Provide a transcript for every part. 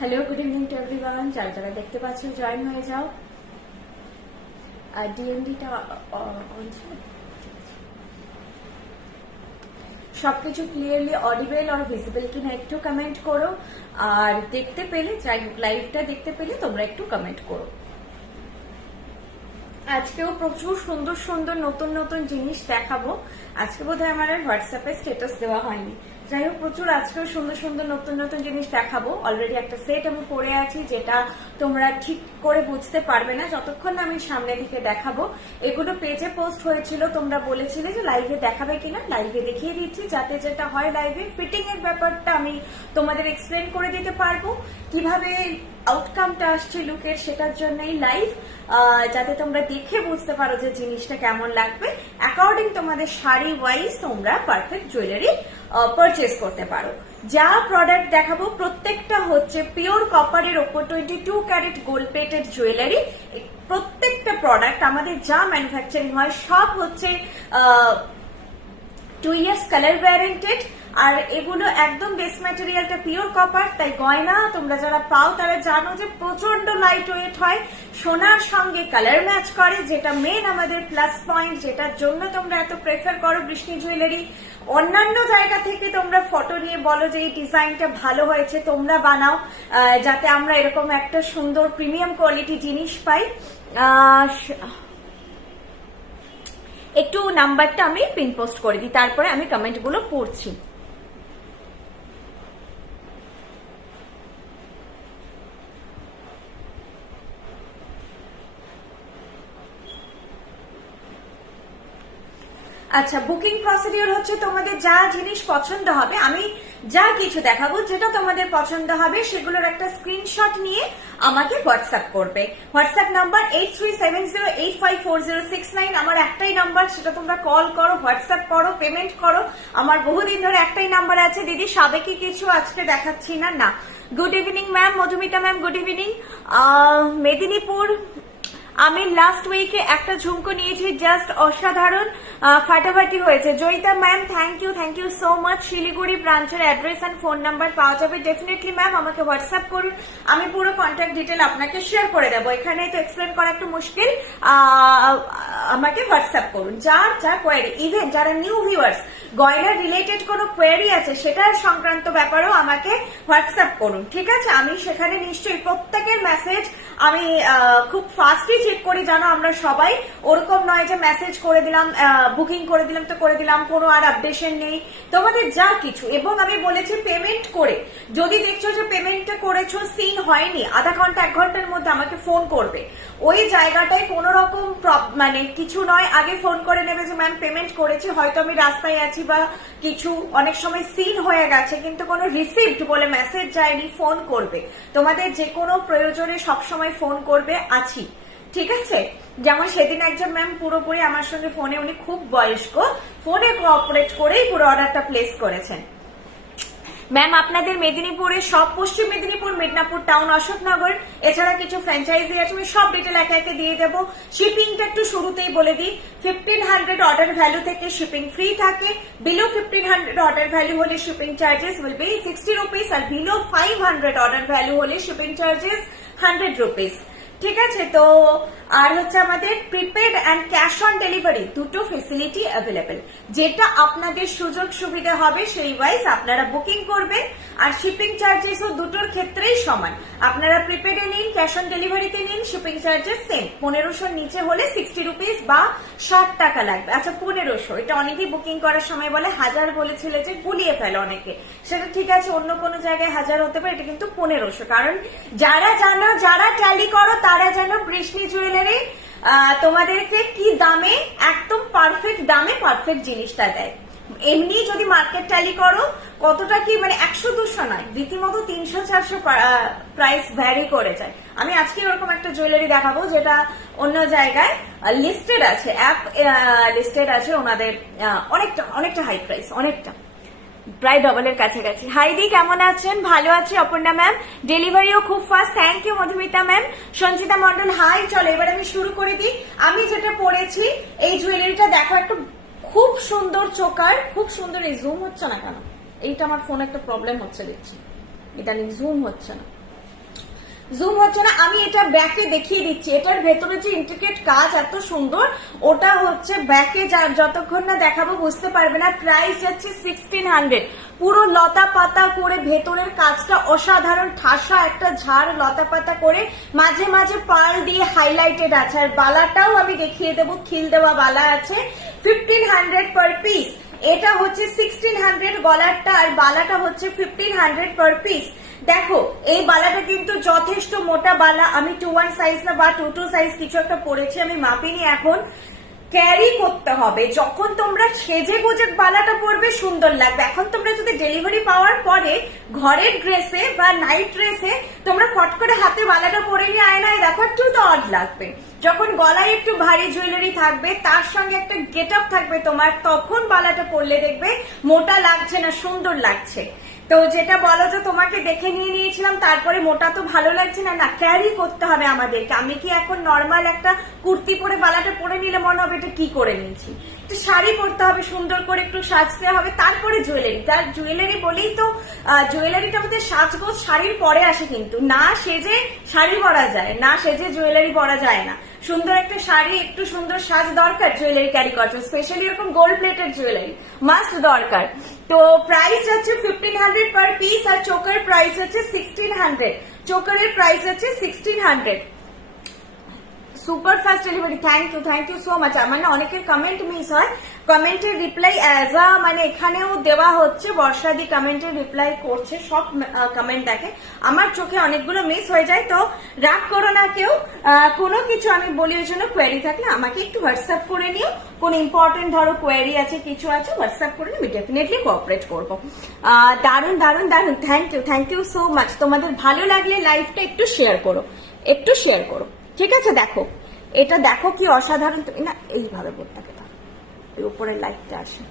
Hello, good evening to everyone. যারা যারা দেখতে পাচ্ছ জয়েন হয়ে যাও। আর ডিএনডিটা অন ছিল, সবকিছু ক্লিয়ারলি অডিবল আর ভিজিবল কিনা একটু কমেন্ট করো। আর দেখতে পেলে, যাই হোক লাইভটা দেখতে পেলে তোমরা একটু কমেন্ট করো। আজকেও প্রচুর সুন্দর সুন্দর নতুন নতুন জিনিস দেখাবো। আজকে বোধহয় আমার হোয়াটসঅ্যাপে স্ট্যাটাস দেওয়া হয়নি। যাই হোক প্রচুর আজকেও সুন্দর সুন্দর নতুন নতুন জিনিস দেখাবো। অলরেডি একটা সেট আমি পরে আছি, যেটা তোমরা ঠিক করে বুঝতে পারবে না যতক্ষণ না আমি সামনে থেকে দেখাবো। এগুলো পেজে পোস্ট হয়েছিল, তোমরা বলেছিলে যে লাইভে দেখাবে কিনা। লাইভে দেখিয়ে দিচ্ছি, যাতে যেটা হয় লাইভে ফিটিং এর ব্যাপারটা আমি তোমাদের এক্সপ্লেন করে দিতে পারবো, কিভাবে আউটকামটা আসছে লুকের, সেটার জন্যই লাইভ, যাতে তোমরা দেখে বুঝতে পারো যে জিনিসটা কেমন লাগবে। অ্যাকর্ডিং তোমাদের শাড়ি ওয়াইজ তোমরা পারফেক্ট জুয়েলারি পারচেস করতে পারো। যা প্রোডাক্ট দেখাবো প্রত্যেকটা হচ্ছে পিওর কপারের ওপর 22 ক্যারেট গোল্ড প্লেটেড জুয়েলারি। প্রত্যেকটা প্রোডাক্ট আমাদের যা ম্যানুফ্যাকচারিং হয় সব হচ্ছে 2 years কালার ওয়ারেন্টেড। আর এগুলো একদম বেস ম্যাটেরিয়ালটা পিওর কপার, তাই গয়না তোমরা যারা পাও তারা জানো যে প্রচন্ড লাইট ওয়েট হয়, সোনার সঙ্গে কালার ম্যাচ করে, যেটা মেন আমাদের প্লাস পয়েন্ট, যেটার জন্য তোমরা এত প্রেফার করো বৃষ্টি জুয়েলারি। অন্যান্য জায়গা থেকে তোমরা ফটো নিয়ে বলো যে এই ডিজাইনটা ভালো হয়েছে, তোমরা বানাও, যাতে আমরা এরকম একটা সুন্দর প্রিমিয়াম কোয়ালিটি জিনিস পাই। একটু নাম্বারটা আমি পিন পোস্ট করে দিই, তারপরে আমি কমেন্টগুলো পড়ছি। আচ্ছা, বুকিং প্রসিডিওর হচ্ছে তোমাদের যা জিনিস পছন্দ হবে, আমি যা কিছু দেখাবো যেটা তোমাদের পছন্দ হবে সেগুলোর একটা স্ক্রিনশট নিয়ে আমাকে হোয়াটসঅ্যাপ করবে। WhatsApp number 8370854069। আমার একটাই নাম্বার, সেটা তোমরা কল করো, হোয়াটসঅ্যাপ করো, পেমেন্ট করো। আমার বহুদিন ধরে একটাই নাম্বার আছে। দিদি সাবেকি কিছু আজকে দেখাচ্ছি না। না, good evening ma'am, Madhumita ma'am good evening. Medinipur, আমি লাস্ট উইকে একটা ঝুমকো নিয়েছি, জাস্ট অসাধারণ, ফাটাফাটি হয়েছে। Joyita ma'am thank you so much. Siliguri ব্রাঞ্চের অ্যাড্রেস অ্যান্ড ফোন নাম্বার পাওয়া যাবে। ডেফিনেটলি ম্যাম আমাকে হোয়াটসঅ্যাপ করুন, আমি পুরো কন্ট্যাক্ট ডিটেল আপনাকে শেয়ার করে দেবো। এখানে তো এক্সপ্লেন করা একটু মুশকিল, আমাকে হোয়াটসঅ্যাপ করুন যার যা কোয়ারি। ইভেন যারা নিউ ভিউয়ার্স, গয়নার রিলেটেড কোনো কোয়ারি আছে সেটার সংক্রান্ত ব্যাপারেও আমাকে হোয়াটসঅ্যাপ করুন, ঠিক আছে? আমি সেখানে নিশ্চয়ই প্রত্যেকের মেসেজ আমি খুব ফাস্টলি চেক করি, জানো আমরা সবাই। ওরকম নয় যে মেসেজ করে দিলাম, বুকিং করে দিলাম তো করে দিলাম, কোনো আর আপডেশন নেই। তোমাদের যা কিছু, এবং আমি বলেছি পেমেন্ট করে, যদি দেখছো যে পেমেন্টটা করেছো সিন হয়নি, আধা ঘন্টা 1 ঘন্টার মধ্যে আমাকে ফোন করবে। ওই জায়গাটায় কোনো রকম মানে কিছু নয়, আগে ফোন করে নেবে যে ম্যাম পেমেন্ট করেছি, হয়তো আমি রাস্তায় আছি বা কিছু, অনেক সময় সিন হয়ে গেছে কিন্তু কোনো রিসিভড বলে মেসেজ যায়নি, ফোন করবে। তোমাদের যে কোনো প্রয়োজনে সবসময় ফোন করবে, আছি, ঠিক আছে? যেমন সেদিন একজন ম্যাম পুরোপুরি আমার সঙ্গে ফোনে, উনি খুব বয়স্ক, ফোনে কোঅপারেট করেই পুরো অর্ডারটা প্লেস করেছেন। ম্যাম আপনাদের মেদিনীপুরে সব, পশ্চিম মেদিনীপুর, মিদনাপুর টাউন, অশোকনগর, এছাড়া কিছু ফ্র্যাঞ্চাইজি আছে, আমি সব ডিটেল একে একে দিয়ে দেবো। শিপিংটা একটু শুরুতেই বলে দিই, 1500 অর্ডার ভ্যালু থেকে শিপিং ফ্রি থাকে। বিলো 1500 অর্ডার ভ্যালু হলে shipping charges will be 60 rupees, আর বিলো 500 অর্ডার ভ্যালু হলে শিপিং চার্জেস 100 রুপিস, ঠিক আছে? তো আর হচ্ছে আমাদের prepaid and cash on delivery দুটো ফেসিলিটি অ্যাভেলেবেল, যেটা আপনাদের সুযোগ সুবিধা হবে সেই ওয়াইজ আপনারা বুকিং করবেন। আর শিপিং চার্জেসও দুটোর ক্ষেত্রেই সমান, আপনারা প্রিপেডে নিন, ক্যাশ অন ডেলিভারিতে নিন, শিপিং চার্জেস সেম। 1500 নিচে হলে 60 রুপিস বা 60 টাকা লাগবে। আচ্ছা 1500, এটা অনেকেই বুকিং করার সময় বলে 1000, বলেছিল যে গুলিয়ে ফেলে অনেকে, সেটা ঠিক আছে, অন্য কোনো জায়গায় 1000 হতে পারে, এটা কিন্তু 1500। কারণ যারা জানো, যারা ট্যালি করো তারা জানো বৃষ্টি জুয়েলারি তোমাদেরকে কি দামে, একদম পারফেক্ট দামে পারফেক্ট জিনিসটা দেয়। এমনি যদি মার্কেট ট্যালি করো কতটা কি, মানে 100-200 নয়, রীতিমতো 300-400 প্রাইস ভ্যারি করে যায়। আমি আজকে ওরকম একটা জুয়েলারি দেখাবো যেটা অন্য জায়গায় লিস্টেড আছে, অ্যাপ লিস্টেড আছে ওনাদের, অনেকটা হাই প্রাইস, অনেকটা প্রায় ডবলের কাছাকাছি। হাইদি কেমন আছেন? ভালো আছি অপর্ণা ম্যাম, ডেলিভারিও খুব fast, thank you Madhumita ma'am. Sanchita Mondal hi. চলো এবার আমি শুরু করে দিই। আমি যেটা পরেছি এই জুয়েলারিটা দেখো, একটা খুব সুন্দর চোকার, খুব সুন্দর। এই জুম হচ্ছে না কেন? এইটা আমার ফোনে একটা প্রবলেম হচ্ছে দেখছি, ইদানিং জুম হচ্ছে না। জুম হচ্ছে না, আমি এটা ব্যাকে দেখিয়ে দিচ্ছি। এটার ভেতরে যে ইন্ট্রিকেট কাজ এত সুন্দর, ওটা হচ্ছে ব্যাকে যতক্ষণ না দেখাবো বুঝতে পারবে না। প্রাইস হচ্ছে 1600, পুরো লতা পাতা করে ভেতরের কাজটা অসাধারণ, ঠাসা একটা ঝাড় লতা পাতা করে, মাঝে মাঝে পার্ল দিয়ে হাইলাইটেড আছে। আর বালাটাও আমি দেখিয়ে দেবো, খিল দেওয়া বালা আছে। 1500 পার পিস। এটা হচ্ছে 1600 গলারটা, আর বালাটা হচ্ছে 1500 পার পিস। দেখো এই বালাটা কিন্তু যথেষ্ট মোটা বালা। আমি 21 সাইজ না বা 22 সাইজ কিছু একটা পরেছি, আমি মাপিনি এখন। ক্যারি করতে হবে যখন তোমরা সেজে গুজে বালাটা পরবে, সুন্দর লাগবে। এখন তোমরা যদি ডেলিভারি পাওয়ার পরে ঘরের ড্রেসে বা নাইট ড্রেসে তোমরা ফট করে হাতে বালাটা পরে নিয়ে আয়নায় দেখো, একটু তো অড লাগবে। যখন গলায় একটু ভারী জুয়েলারি থাকবে, তার সঙ্গে একটা গেট আপ থাকবে তোমার, তখন বালাটা পরলে দেখবে মোটা লাগছে না, সুন্দর লাগছে। তো যেটা বলো যে তোমাকে দেখে নিয়ে নিয়েছিলাম তারপরে মোটা তো ভালো লাগছে না, না ক্যারি করতে হবে আমাদেরকে। আমি কি এখন নর্মাল একটা কুর্তি পরে বালাটা পরে নিলে মনে হবে এটা কি করে নিয়েছি? একটু শাড়ি পরতে হবে, সুন্দর করে একটু সাজতে হবে, তারপরে জুয়েলারি। তার জুয়েলারি বলেই তো জুয়েলারিটা আমাদের সাজগোজ শাড়ির পরে আসে, কিন্তু না সেজে শাড়ি পরা যায় না, সেজে জুয়েলারি পরা যায় না। সুন্দর একটা শাড়ি, একটু সুন্দর সাজ দরকার জুয়েলারি ক্যারি করছো, স্পেশালি এরকম গোল্ড প্লেটেড জুয়েলারি মাস্ট দরকার। তো প্রাইস হচ্ছে 1500 পার পিস, আর চোকার প্রাইস হচ্ছে 1600। চোকারের প্রাইস হচ্ছে 1600। Super fast delivery, thank you so much. মানে অনেকের কমেন্ট মিস হয়, কমেন্টের রিপ্লাই অ্যাজ আ মানে এখানেও দেওয়া হচ্ছে, বর্ষাদি কমেন্টের রিপ্লাই করছে, সব কমেন্ট দেখে, আমার চোখে অনেকগুলো মিস হয়ে যায়। তো রাগ করো না কেউ, কোনো কিছু আমি বলি ওই জন্য কোয়েরি থাকলে আমাকে একটু হোয়াটসঅ্যাপ করে নিও। কোন ইম্পর্টেন্ট ধরো কোয়েরি আছে, কিছু আছে, হোয়াটসঅ্যাপ করে আমি ডেফিনেটলি কোঅপারেট করবো। দারুন দারুন দারুন, থ্যাংক ইউ সো মাচ। তোমাদের ভালো লাগলে লাইভটা একটু শেয়ার করো, ঠিক আছে? দেখো এটা, দেখো কি অসাধারণ। তুমি না এইভাবে বোর্ডটাকে দাও, এই উপরের লাইটটা আসে,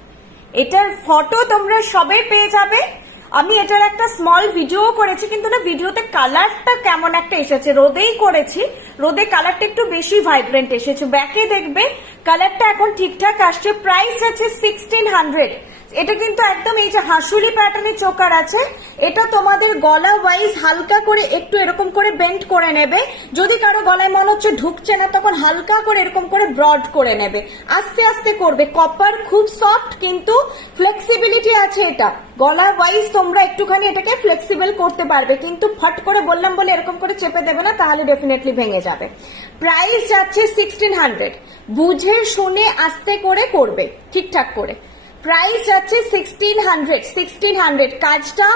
এটার ফটো তোমরা সবাই পেয়ে যাবে। আমি এটার একটা স্মল ভিডিও করেছি, কিন্তু না ভিডিওতে কালারটা কেমন একটা এসেছে, রোদেই করেছি, রোদে কালারটা একটু বেশি ভাইব্রেন্ট এসেছে। ব্যাকে দেখবে কালারটা এখন ঠিকঠাক আসছে। প্রাইস আছে 1600। এটা কিন্তু একদম এই যে হাসুলি প্যাটার্নের চোকার আছে, এটা তোমাদের গলা ওয়াইজ হালকা করে একটু এরকম করে বেন্ড করে নেবে। যদি কারো গলায় মনে হচ্ছে ঢুকছে না, তখন হালকা করে এরকম করে ব্রড করে নেবে, আস্তে আস্তে করবে। কপার খুব সফট, কিন্তু ফ্লেক্সিবিলিটি আছে। এটা গলা ওয়াইজ তোমরা একটুখানি এটাকে ফ্লেক্সিবল করতে পারবে, কিন্তু ফট করে বললাম বলে এরকম করে চেপে দেবে না, তাহলে ডেফিনেটলি ভেঙে যাবে। প্রাইস যাচ্ছে 1600। বুঝে শুনে আস্তে করে করবে, ঠিকঠাক করে। প্রাইস আছে 1600। কাজটা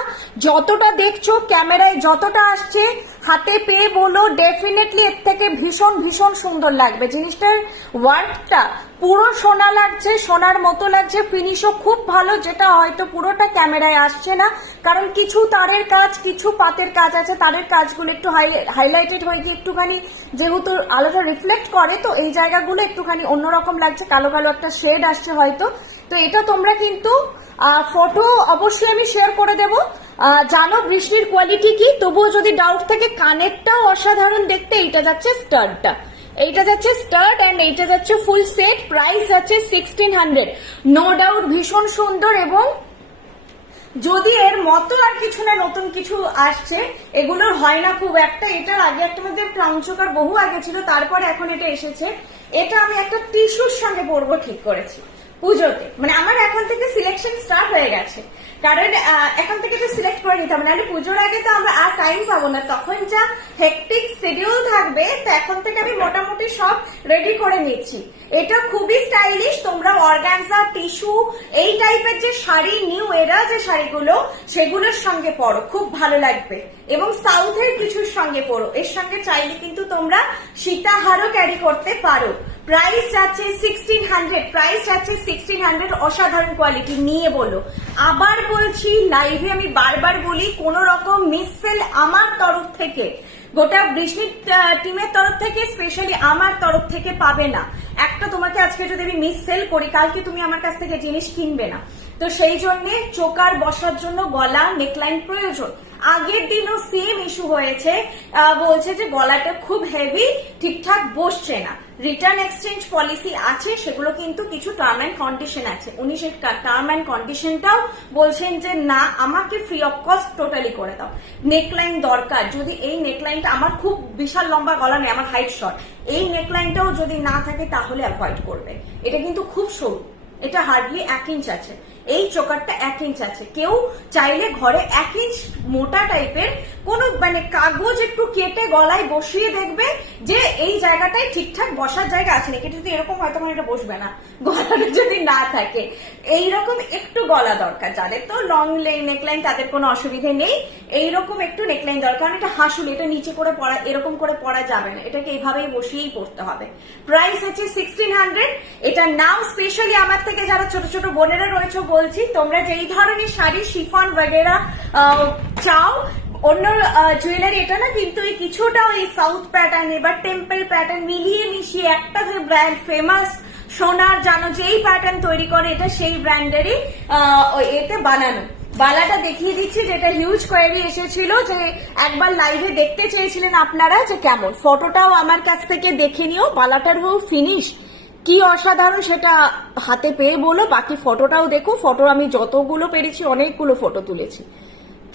যতটা দেখছো ক্যামেরায়, যতটা আসছে হাতে পেয়ে বলো, ডেফিনেটলি এর থেকে ভীষণ ভীষণ সুন্দর লাগবে। জিনিসটার ওয়ার্কটা পুরো সোনা লাগছে, সোনার মতো লাগছে, ফিনিশও খুব ভালো, যেটা হয়তো পুরোটা ক্যামেরায় আসছে না, কারণ কিছু তারের কাজ, কিছু পাতের কাজ আছে, তারের কাজগুলো একটু হাইলাইটেড হয়ে গিয়ে একটুখানি যেহেতু আলোটা রিফ্লেক্ট করে, তো এই জায়গাগুলো একটুখানি অন্যরকম লাগছে, কালো কালো একটা শেড আসছে হয়তো। তো এটা তোমরা কিন্তু ফটো অবশ্যই আমি শেয়ার করে দেবো। জানো বৃষ্টির কোয়ালিটি কি, তবুও যদি ডাউট থাকে, কানেরটাও অসাধারণ দেখতে। এইটা যাচ্ছে স্টার্টটা, এইটা যাচ্ছে স্টার্ট, এন্ড এইটা যাচ্ছে ফুল সেট। প্রাইস আছে 1600। নো ডাউট ভীষণ সুন্দর, এবং যদি এর মতো আর কিছু না নতুন কিছু আসছে, এগুলোর হয় না খুব একটা। এটার আগে একটা মধ্যে ক্লাউন চোকার বহু আগে ছিল, তারপরে এখন এটা এসেছে। এটা আমি একটা টিস্যুর সঙ্গে পরবো ঠিক করেছি পুজোতে। মানে আমার এখন থেকে সিলেকশন স্টার্ট হয়ে গেছে, কারণ এখন থেকে তো সিলেক্ট করে নিতে হবে, নাহলে পুজোর আগে তো আমরা আর টাইম পাবো না, তখন যা হেকটিক শিডিউল থাকবে। তো এখন থেকে আমি মোটামুটি সব রেডি করে নিচ্ছি। এটা খুবই স্টাইলিশ, তোমরা অর্গানজা, টিস্যু, এই টাইপের যে শাড়ি, নিউ এরা যে শাড়িগুলো, সেগুলোর সঙ্গে পরো, খুব ভালো লাগবে। এবং সাউথের কিছুর সঙ্গে পরো, এর সঙ্গে চাইলে কিন্তু তোমরা সীতাহারও ক্যারি করতে পারো। প্রাইস আছে 1600। প্রাইস আছে 1600। অসাধারণ কোয়ালিটি, নিয়ে বলো। আবার বলছি, লাইভে আমি বারবার বলি, কোন রকম মিসসেল আমার তরফ থেকে, গোটা বৃষ্টির টিমের তরফ থেকে, স্পেশালি আমার তরফ থেকে পাবে না। একটা তোমাকে আজকে যদি আমি মিস সেল করি, কালকে তুমি আমার কাছ থেকে জিনিস কিনবে না। তো সেই জন্য চোকার বসার জন্য গলা নেকলাইন প্রয়োজন। আগের দিনও সেম ইস্যু হয়েছে, বলছে যে গলাটা খুব হেভি, ঠিকঠাক বসছে না। রিটার্ন এক্সচেঞ্জ পলিসি আছে, সেগুলো কিন্তু কিছু টার্ম অ্যান্ড কন্ডিশন আছে। উনি সেই টার্ম অ্যান্ড কন্ডিশনটাও বলছেন যে না, আমাকে ফ্রি অফ কস্ট টোটালি করে দাও। নেকলাইন দরকার, যদি এই নেকলাইনটা, আমার খুব বিশাল লম্বা গলা নেই, আমার হাইট শর্ট, এই নেকলাইনটাও যদি না থাকে তাহলে অ্যাভয়েড করবে। এটা কিন্তু খুব সরু, এটা হার্ডলি 1 ইঞ্চ আছে, এই চোকারটা 1 ইঞ্চ আছে। কেউ চাইলে ঘরে 1 ইঞ্চ মোটা টাইপের কোনো মানে কাগজ একটু কেটে গলায় বসিয়ে দেখবে যে এই জায়গাটায় ঠিকঠাক বসার জায়গা আছে নাকি। এটা যদি এরকম হয় তখন এটা বসবে না, গলাটা যদি না থাকে। এইরকম একটু গলা দরকার, যাদের তো লং নেকলাইন তাদের কোনো অসুবিধে নেই, এইরকম একটু নেকলাইন দরকার। কারণ এটা হাসুল, এটা নিচে করে পরা, এরকম করে পরা যাবে না, এটাকে এইভাবেই বসিয়েই পড়তে হবে। প্রাইস আছে 1600। এটা নাম স্পেশালি আমার থেকে যারা ছোট ছোট বোনেরা রয়েছে বলছি, তোমরা যেই ধরনের শাড়ি শিফন বগেরা চাও, অন্য জুয়েলারি এটা না, কিন্তু এই কিছুটা এই সাউথ প্যাটার্ন এবার টেম্পল প্যাটার্ন মিলিয়ে মিশিয়ে একটা যে ব্র্যান্ড ফেমাস সোনার জানো যেই প্যাটার্ন তৈরি করে, এটা সেই ব্র্যান্ডেরই এতে বানানো। বালাটা দেখিয়ে দিচ্ছি, যেটা হিউজ কোয়েরি এসেছিল যে একবার লাইভে দেখতে চেয়েছিলেন আপনারা যে কেমন। ফটোটাও আমার কাছ থেকে দেখে নিও, বালাটার ফিনিশ কি অসাধারণ সেটা হাতে পেয়ে বলো। বাকি ফটোটাও দেখো, ফটো আমি যতগুলো পেরেছি অনেকগুলো ফটো তুলেছি।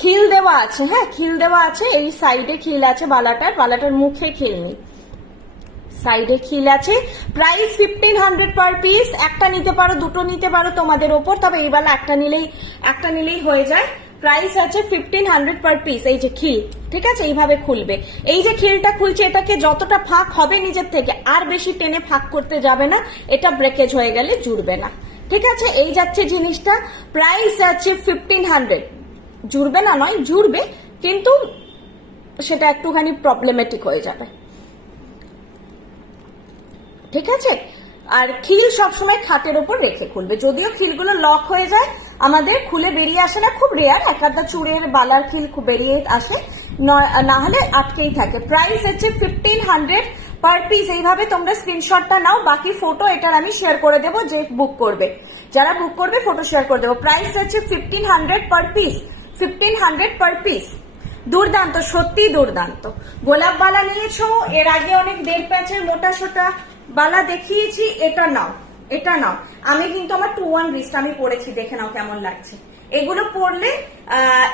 খিল দেওয়া আছে, হ্যাঁ খিল দেওয়া আছে, এই সাইডে খিল আছে বালাটার মুখে খিল নেই, সাইডে খিল আছে। Price 1500 per piece. একটা নিতে পারো, দুটো নিতে পারো, তোমাদের ওপর। তবে এই বেলা একটা নিলেই হয়ে যায়। প্রাইস আছে 1500 পার পিস। এই যে খিল, ঠিক আছে, এইভাবে খুলবে। এই যে খিলটা খুলছে, এটাকে যতটা ফাঁক হবে নিজের থেকে আর বেশি টেনে ফাঁক করতে যাবে না, এটা ব্রেকেজ হয়ে গেলে জুড়বে না, ঠিক আছে। এই যাচ্ছে জিনিসটা। প্রাইস আছে 1500। জুড়বে না নয়, জুড়বে, কিন্তু সেটা একটুখানি প্রবলেমেটিক হয়ে যাবে, ঠিক আছে। আর খিল সবসময় খাটের উপর রেখে খুলবে, যদিও খিলগুলো লক হয়ে যায়, আমাদের খুলে বেরিয়ে আসে না, খুব রেয়ার, এক আধটা চুড়ের বালার খিল খুব বেরিয়ে আসে, না হলে আটকেই থাকে। প্রাইস হচ্ছে 1500 পার পিস। এইভাবে তোমরা স্ক্রিনশটটা নাও, বাকি ফটো এটার আমি শেয়ার করে দেবো, যে বুক করবে, যারা বুক করবে ফটো শেয়ার করে দেবো। প্রাইস হচ্ছে 1500 পার পিস, 1500 পার পিস। দুর্দান্ত, সত্যি দুর্দান্ত। গোলাপ বালা নিয়েছো, এর আগে অনেক 1.5 প্যাচের মোটা সোটা বালা দেখিয়েছি, এটা নাও, এটা নাও। আমি কিন্তু আমার 2-1 রিস্ট আমি পরেছি, দেখে নাও কেমন লাগছে। এগুলো পরলে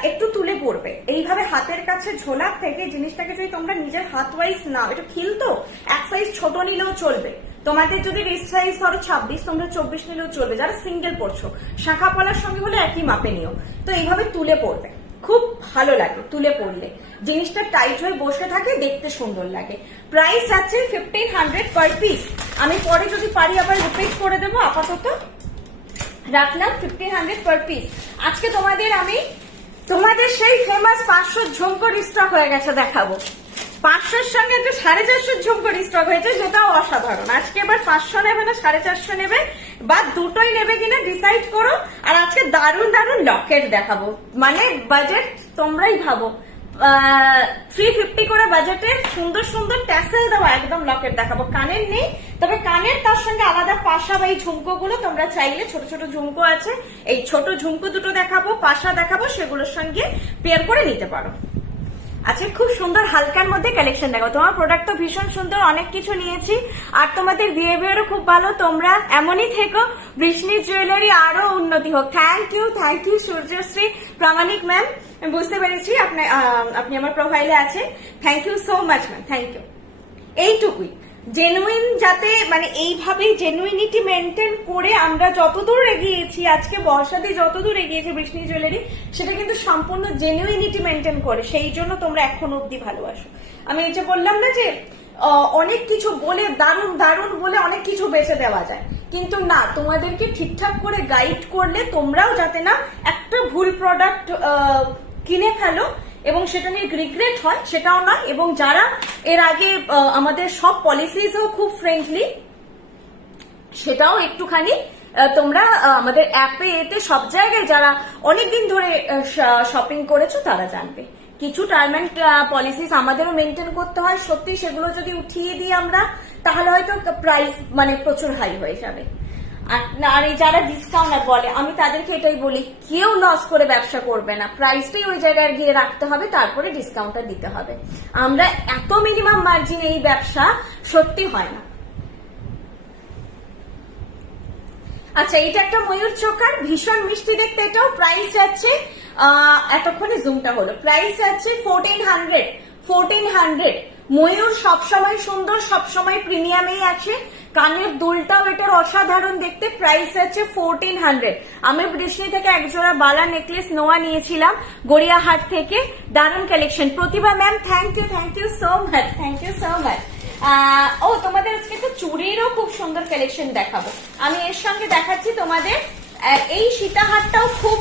একটু তুলে পড়বে, এইভাবে হাতের কাছে ঝোলার থেকে জিনিসটাকে যদি তোমরা নিজের হাত ওয়াইজ নাও, এটা খিল তো এক সাইজ ছোট নিলেও চলবে। তোমাদের যদি রিস্ট সাইজ ধরো 26, তোমরা 24 নিলেও চলবে, যারা সিঙ্গেল পড়ছো। শাখা পলার সঙ্গে হলে একই মাপে নিও। তো এইভাবে তুলে পড়বে, খুব ভালো লাগে তুলে পড়লে, জিনিসটা টাইট হয়ে বসে থাকে, দেখতে সুন্দর লাগে। প্রাইস আছে 1500 পার পিস। আমি পরে যদি পারি আবার রিপিট করে দেবো, আপাতত রাখলাম 1500 পার পিস। আজকে তোমাদের সেই ফেমাস 500 ঝুমকো রিস্টক হয়ে গেছে, দেখাবো। 500-র সঙ্গে একটা 450 ঝুমকো রিস্টক হয়েছে, যেটাও অসাধারণ। আজকে এবার 500 নেবে না 450 নেবে, বা দুটোই নেবে কিনা ডিসাইড করো। আর আজকে দারুণ দারুণ লকেট দেখাবো, মানে বাজেট তোমরাই ভাবো, 350 করে বাজেটের সুন্দর সুন্দর ট্যাসেল দেওয়া একদম লকেট দেখাবো। কানের নেই, তবে কানের তার সঙ্গে আলাদা পাশা বা এই ঝুমকো গুলো তোমরা চাইলে, ছোট ছোট ঝুমকো আছে, এই ছোট ঝুমকো দুটো দেখাবো, পাশা দেখাবো, সেগুলোর সঙ্গে পেয়ার করে নিতে পারো। আচ্ছা, খুব সুন্দর হালকার মধ্যে কালেকশন দেখো। তোমার প্রোডাক্ট তো ভীষণ সুন্দর, অনেক কিছু নিয়েছি, আর তোমাদের বিহেভিয়ারও খুব ভালো। তোমরা এমনই থেকো, বৃষ্ণি জুয়েলারি আরো উন্নতি হোক। Thank you Suryashree Pramanik ma'am, বুঝতে পেরেছি আপনি আমার প্রোফাইলে আছেন। Thank you so much ma'am, thank you. এইটুকুই, জেনুইন যাতে, মানে এইভাবেই জেনুইনিটি মেনটেন করে আমরা যতদূর এগিয়েছি, আজকে বর্ষাতে যতদূর এগিয়েছে বৃষ্ণি জুয়েলারি, সেটা কিন্তু সম্পূর্ণ জেনুইনিটি মেনটেন করে। সেই জন্য তোমরা এখন অব্দি ভালোবাসো। আমি এই যে বললাম না যে অনেক কিছু বলে, দারুণ দারুণ বলে অনেক কিছু বেছে দেওয়া যায়, কিন্তু না, তোমাদেরকে ঠিকঠাক করে গাইড করলে তোমরাও যাতে না একটা ভুল প্রোডাক্ট কিনে ফেলো এবং সেটা নিয়ে রিগ্রেট হয়, সেটাও না। এবং যারা এর আগে আমাদের সব পলিসিসও খুব ফ্রেন্ডলি, সেটাও একটুখানি তোমরা আমাদের অ্যাপে এতে সব জায়গায় যারা অনেকদিন ধরে শপিং করেছো তারা জানবে। কিছু টার্ম অ্যান্ড পলিসিস আমাদেরও মেনটেন করতে হয়, সত্যি সেগুলো যদি উঠিয়ে দিই আমরা, তাহলে হয়তো প্রাইস মানে প্রচুর হাই হয়ে যাবে। আর এই যারা ডিসকাউন্টার বলে, আমি তাদেরকে এটাই বলি, কেউ লস করে ব্যবসা করবে না, প্রাইসটাই ওই জায়গায় গিয়ে রাখতে হবে, তারপরে ডিসকাউন্টটা দিতে হবে। আমরা এত মিনিমাম মার্জিন এই ব্যবসা সত্যি হয় না। আচ্ছা, এটা একটা ময়ূর চোকার, ভীষণ মিষ্টি দেখতে, এটাও প্রাইস যাচ্ছে এতক্ষণে জুমটা হলো, প্রাইস যাচ্ছে 1400। ময়ূর সবসময় সুন্দর, সবসময় প্রিমিয়ামেই আছে, কানের দুলটাও এটার অসাধারণ দেখতে, প্রাইস আছে 1400। আমি বৃষ্টি থেকে একজোড়া বালা নেকলেস নোয়া নিয়েছিলাম গড়িয়াহাট থেকে, দারুণ collection. Pratibha ma'am thank you so much, thank you so much. ও তোমাদের আজকে তো চুড়িরও খুব সুন্দর কালেকশন দেখাবো। আমি এর সঙ্গে দেখাচ্ছি তোমাদের এই সীতাহারটাও খুব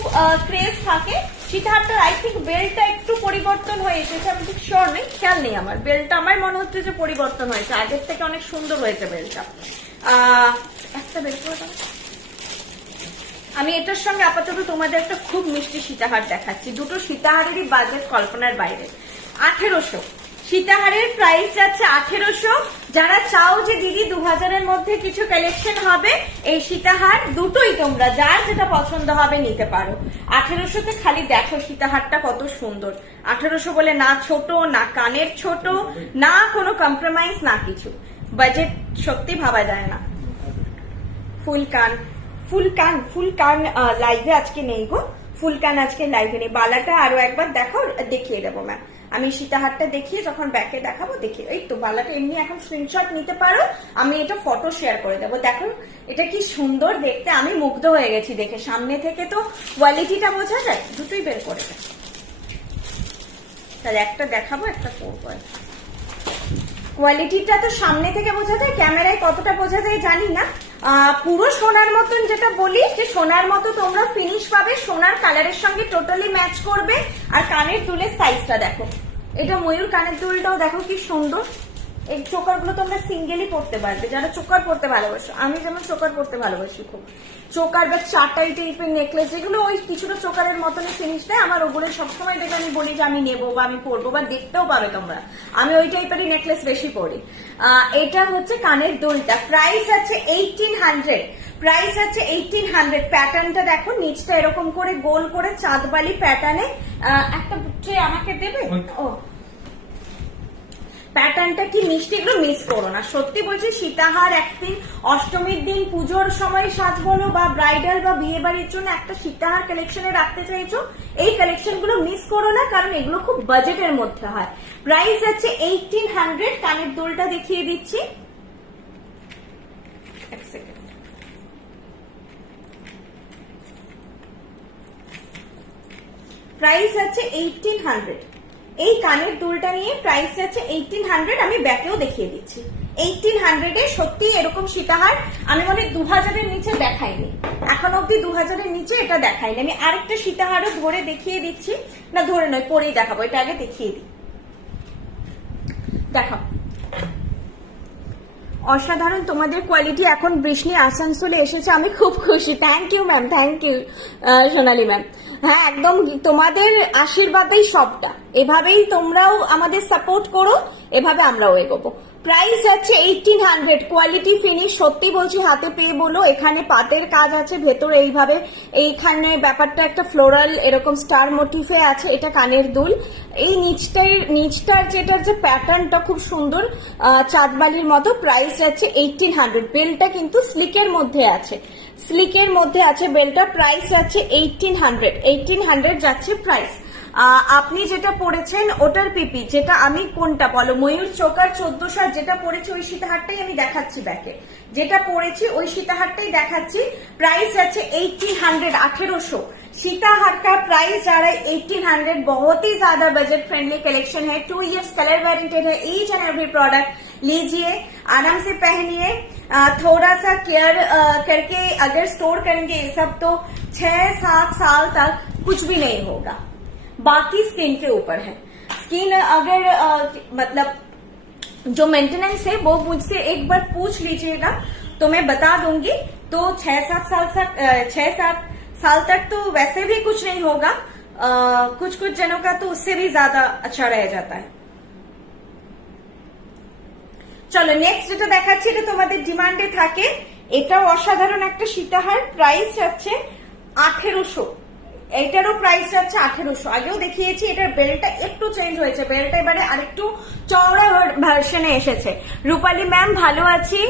ক্রেজ থাকে। সীতাহারটার আই থিঙ্ক বেল্টটা একটু পরিবর্তন হয়ে এসেছে, আমি ঠিক শিওর নেই, খেয়াল নেই আমার। বেল্টটা আমার মনে হচ্ছে যে পরিবর্তন হয়েছে, আগের থেকে অনেক সুন্দর হয়েছে বেল্টটা। একটা বের করে দাও। আমি এটার সঙ্গে আপাতত তোমাদের একটা খুব মিষ্টি সীতাহার দেখাচ্ছি। দুটো সীতাহারেরই বাজেট কল্পনার বাইরে। 1800 সীতাহারের প্রাইস যাচ্ছে 1800। যারা চাও যে দিদি 2000-এর মধ্যে কিছু কালেকশন হবে, এই সীতাহার দুটোই তোমরা যার যেটা পছন্দ হবে নিতে পারো। 1800-তে খালি দেখো সীতাহারটা কত সুন্দর। 1800 বলে না ছোট, না কানের ছোট, না কোনো কম্প্রোমাইজ, না কিছু। বাজেট সত্যি ভাবা যায় না। ফুল কান লাইভে আজকে নেই গো, ফুল কান আজকে লাইভে নেই। বালাটা আরো একবার দেখো, দেখিয়ে দেবো ম্যাম। আমি সীতাহারটা দেখিয়ে যখন ব্যাকে দেখাবো দেখিয়ে, এই তো বালাটা এমনি এখন স্ক্রিনশট নিতে পারো, আমি এটা ফটো শেয়ার করে দেবো। দেখো এটা কি সুন্দর দেখতে, আমি মুগ্ধ হয়ে গেছি দেখে। সামনে থেকে তো কোয়ালিটিটা বোঝা যায়, দুটোই বের করে দেয়। তাহলে একটা দেখাবো, একটা করবো। কোয়ালিটিটা তো সামনে থেকে বোঝা যায়, ক্যামেরায় কতটা বোঝা যায় জানি না। পুরো সোনার মতন যেটা বলি, যে সোনার মতো তোমরা ফিনিশ পাবে, সোনার কালারের সঙ্গে টোটালি ম্যাচ করবে। আর কানের দুলের সাইজটা দেখো, এটা ময়ূর কানের দুলটাও দেখো কি সুন্দর। এই চোকার গুলো তোমরা সিঙ্গেলই পড়তে পারবে, যারা চোকার পড়তে ভালোবাসো। আমি যেমন চোকার পড়তে ভালোবাসি খুব। চোকার বা চাটাই টাইপের নেকলেস যেগুলো ওই কিছুটা চোকারের মতনই ফিনিশ দেয়, আমার ওগুলো সবসময় দেখে আমি বলি যে আমি নেবো বা আমি পরবো, বা দেখতেও পাবে তোমরা, আমি ওই টাইপেরই নেকলেস বেশি পরি। এটা হচ্ছে কানের দুলটা, প্রাইস আছে 1800। প্রাইস আছে 1800। প্যাটার্নটা দেখো, নিচটা এরকম করে গোল করে চাঁদবালি প্যাটার্নে। একটা ট্রে আমাকে দেবে? ও প্যাটার্নটা কি মিষ্টি, এগুলো মিস করো না, সত্যি বলছি। সীতাহার একদিন অষ্টমীর দিন পুজোর সময় সাজ বলো, বা ব্রাইডাল বা বিয়ে বাড়ির জন্য একটা সীতাহার কালেকশনে রাখতে চাইছো, এই কালেকশন গুলো মিস করো না, কারণ এগুলো খুব বাজেটের মধ্যে হয়। প্রাইস আছে 1800। কানের দুলটা দেখিয়ে দিচ্ছি, এক সেকেন্ড। প্রাইস আছে 1800। এই কানের দুলটা নিয়ে প্রাইস আছে 1800। আমি ব্যাকেও দেখিয়ে দিচ্ছি 1800-এ। সত্যি এরকম সীতাহার আমি মনে 2000-এর নিচে দেখাইনি, এখন অব্দি 2000-এর নিচে এটা দেখাইনি। আমি আরেকটা সীতাহারও ধরে দেখিয়ে দিচ্ছি, না ধরে নয় পরেই দেখাবো, এটা আগে দেখিয়ে দিই। দেখো অসাধারণ তোমাদের কোয়ালিটি। এখন বৃষ্টি আসানসোলে এসেছে, আমি খুব খুশি। Thank you ma'am, thank you Sonali ma'am. হ্যাঁ একদম, তোমাদের আশীর্বাদেই সবটা। এভাবেই তোমরাও আমাদের সাপোর্ট করো, এভাবে আমরাও এগোবো। প্রাইস আছে 1800। কোয়ালিটি ফিনিশ সত্যি বলছি, হাতে পেয়ে বলো। এখানে পাতের কাজ আছে ভেতরে, এইভাবে এইখানে ব্যাপারটা একটা ফ্লোরাল এরকম স্টার মোটিফে আছে। এটা কানের দুল, এই নিচটার যেটার যে প্যাটার্নটা খুব সুন্দর চাঁদবালির মতো। প্রাইস আছে 1800। বেলটা কিন্তু স্লিকের মধ্যে আছে, স্লিকের মধ্যে আছে বেলটা। প্রাইস আছে 1800। 1800 যাচ্ছে প্রাইস। আপনি যেটা পড়েছেন ওটার পিপি, যেটা আমি কোনটা বলো, ময়ূর চোকার 1400 যেটা পড়েছি ওই সীতাহারটাই আমি দেখাচ্ছি ব্যাকে, যেটা পড়েছি ওই সীতাহারটাই দেখাচ্ছি। প্রাইস আছে 1800, 1800। सीताहार का प्राइस जा रहा है 1800। बहुत ही ज्यादा बजट फ्रेंडली कलेक्शन है, 2 years कलर वारंटेड है। ईच एंड एवरी प्रोडक्ट लीजिए, आराम से पहनिए, थोड़ा सा केयर करके अगर स्टोर करेंगे ये सब तो 6-7 साल तक कुछ भी नहीं होगा। बाकी स्किन के ऊपर है। स्किन अगर मतलब जो मेंटेनेंस है वो मुझसे एक बार पूछ लीजिएगा तो मैं बता दूंगी। तो 6-7 साल तक तो वैसे भी कुछ नहीं होगा, कुछ जनों का तो उससे भी ज्यादा अच्छा रह जाता है। চলো নেক্সট যেটা দেখাচ্ছি, এটা তোমাদের ডিমান্ডে থাকে। এটাও অসাধারণ একটা সীতাহার, প্রাইস যাচ্ছে 1800। এইটারও প্রাইস যাচ্ছে 1800। আগেও দেখিয়েছি, এটার বেলটা একটু চেঞ্জ হয়েছে, বেলটা এবারে আরেকটু চওড়া ভার্সনে এসেছে। রূপালী ম্যাম ভালো আছি।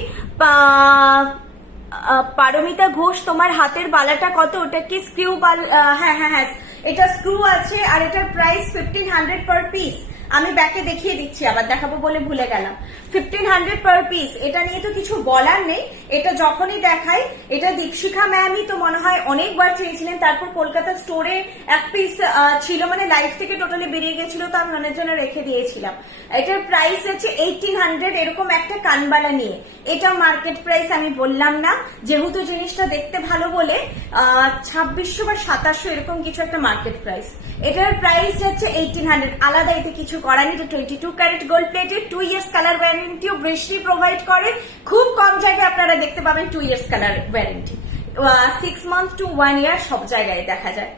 পারমিতা ঘোষ, তোমার হাতের বালাটা কত? ওটা কি স্ক্রু হ্যাঁ হ্যাঁ হ্যাঁ, এটা স্ক্রু আছে আর এটার প্রাইস 1500 পার পিস। আমি ব্যাকে দেখিয়ে দিচ্ছি, আবার দেখাবো বলে ভুলে গেলাম। 1500 পার পিস, এটা নিয়ে তো কিছু বলার নেই। এটা যখনই দেখাই, এটা দীপশিখা ম্যামই তো মনে হয় অনেকবার চেয়েছিলেন, তারপর কলকাতা স্টোরে এক পিস ছিল, মানে লাইফ থেকে টোটালি বেরিয়ে গেছিল, তো আমি ওনার জন্য রেখে দিয়েছিলাম। এটার প্রাইস হচ্ছে 1800, এরকম একটা কানবালা নিয়ে। এটা মার্কেট প্রাইস আমি বললাম না, যেহেতু জিনিসটা দেখতে ভালো বলে 2600 বা 2700 এরকম কিছু একটা মার্কেট প্রাইস। এটার প্রাইস হচ্ছে 1800। আলাদা এতে কিছু করার নেই। 22 carat gold plated, 2 years colour ওয়ারেন্টিও বৃষ্টি প্রোভাইড করে। খুব কম জায়গায় আপনারা দেখতে পাবেন 2 years colour warranty. 6 month to 1 year সব জায়গায় দেখা যায়,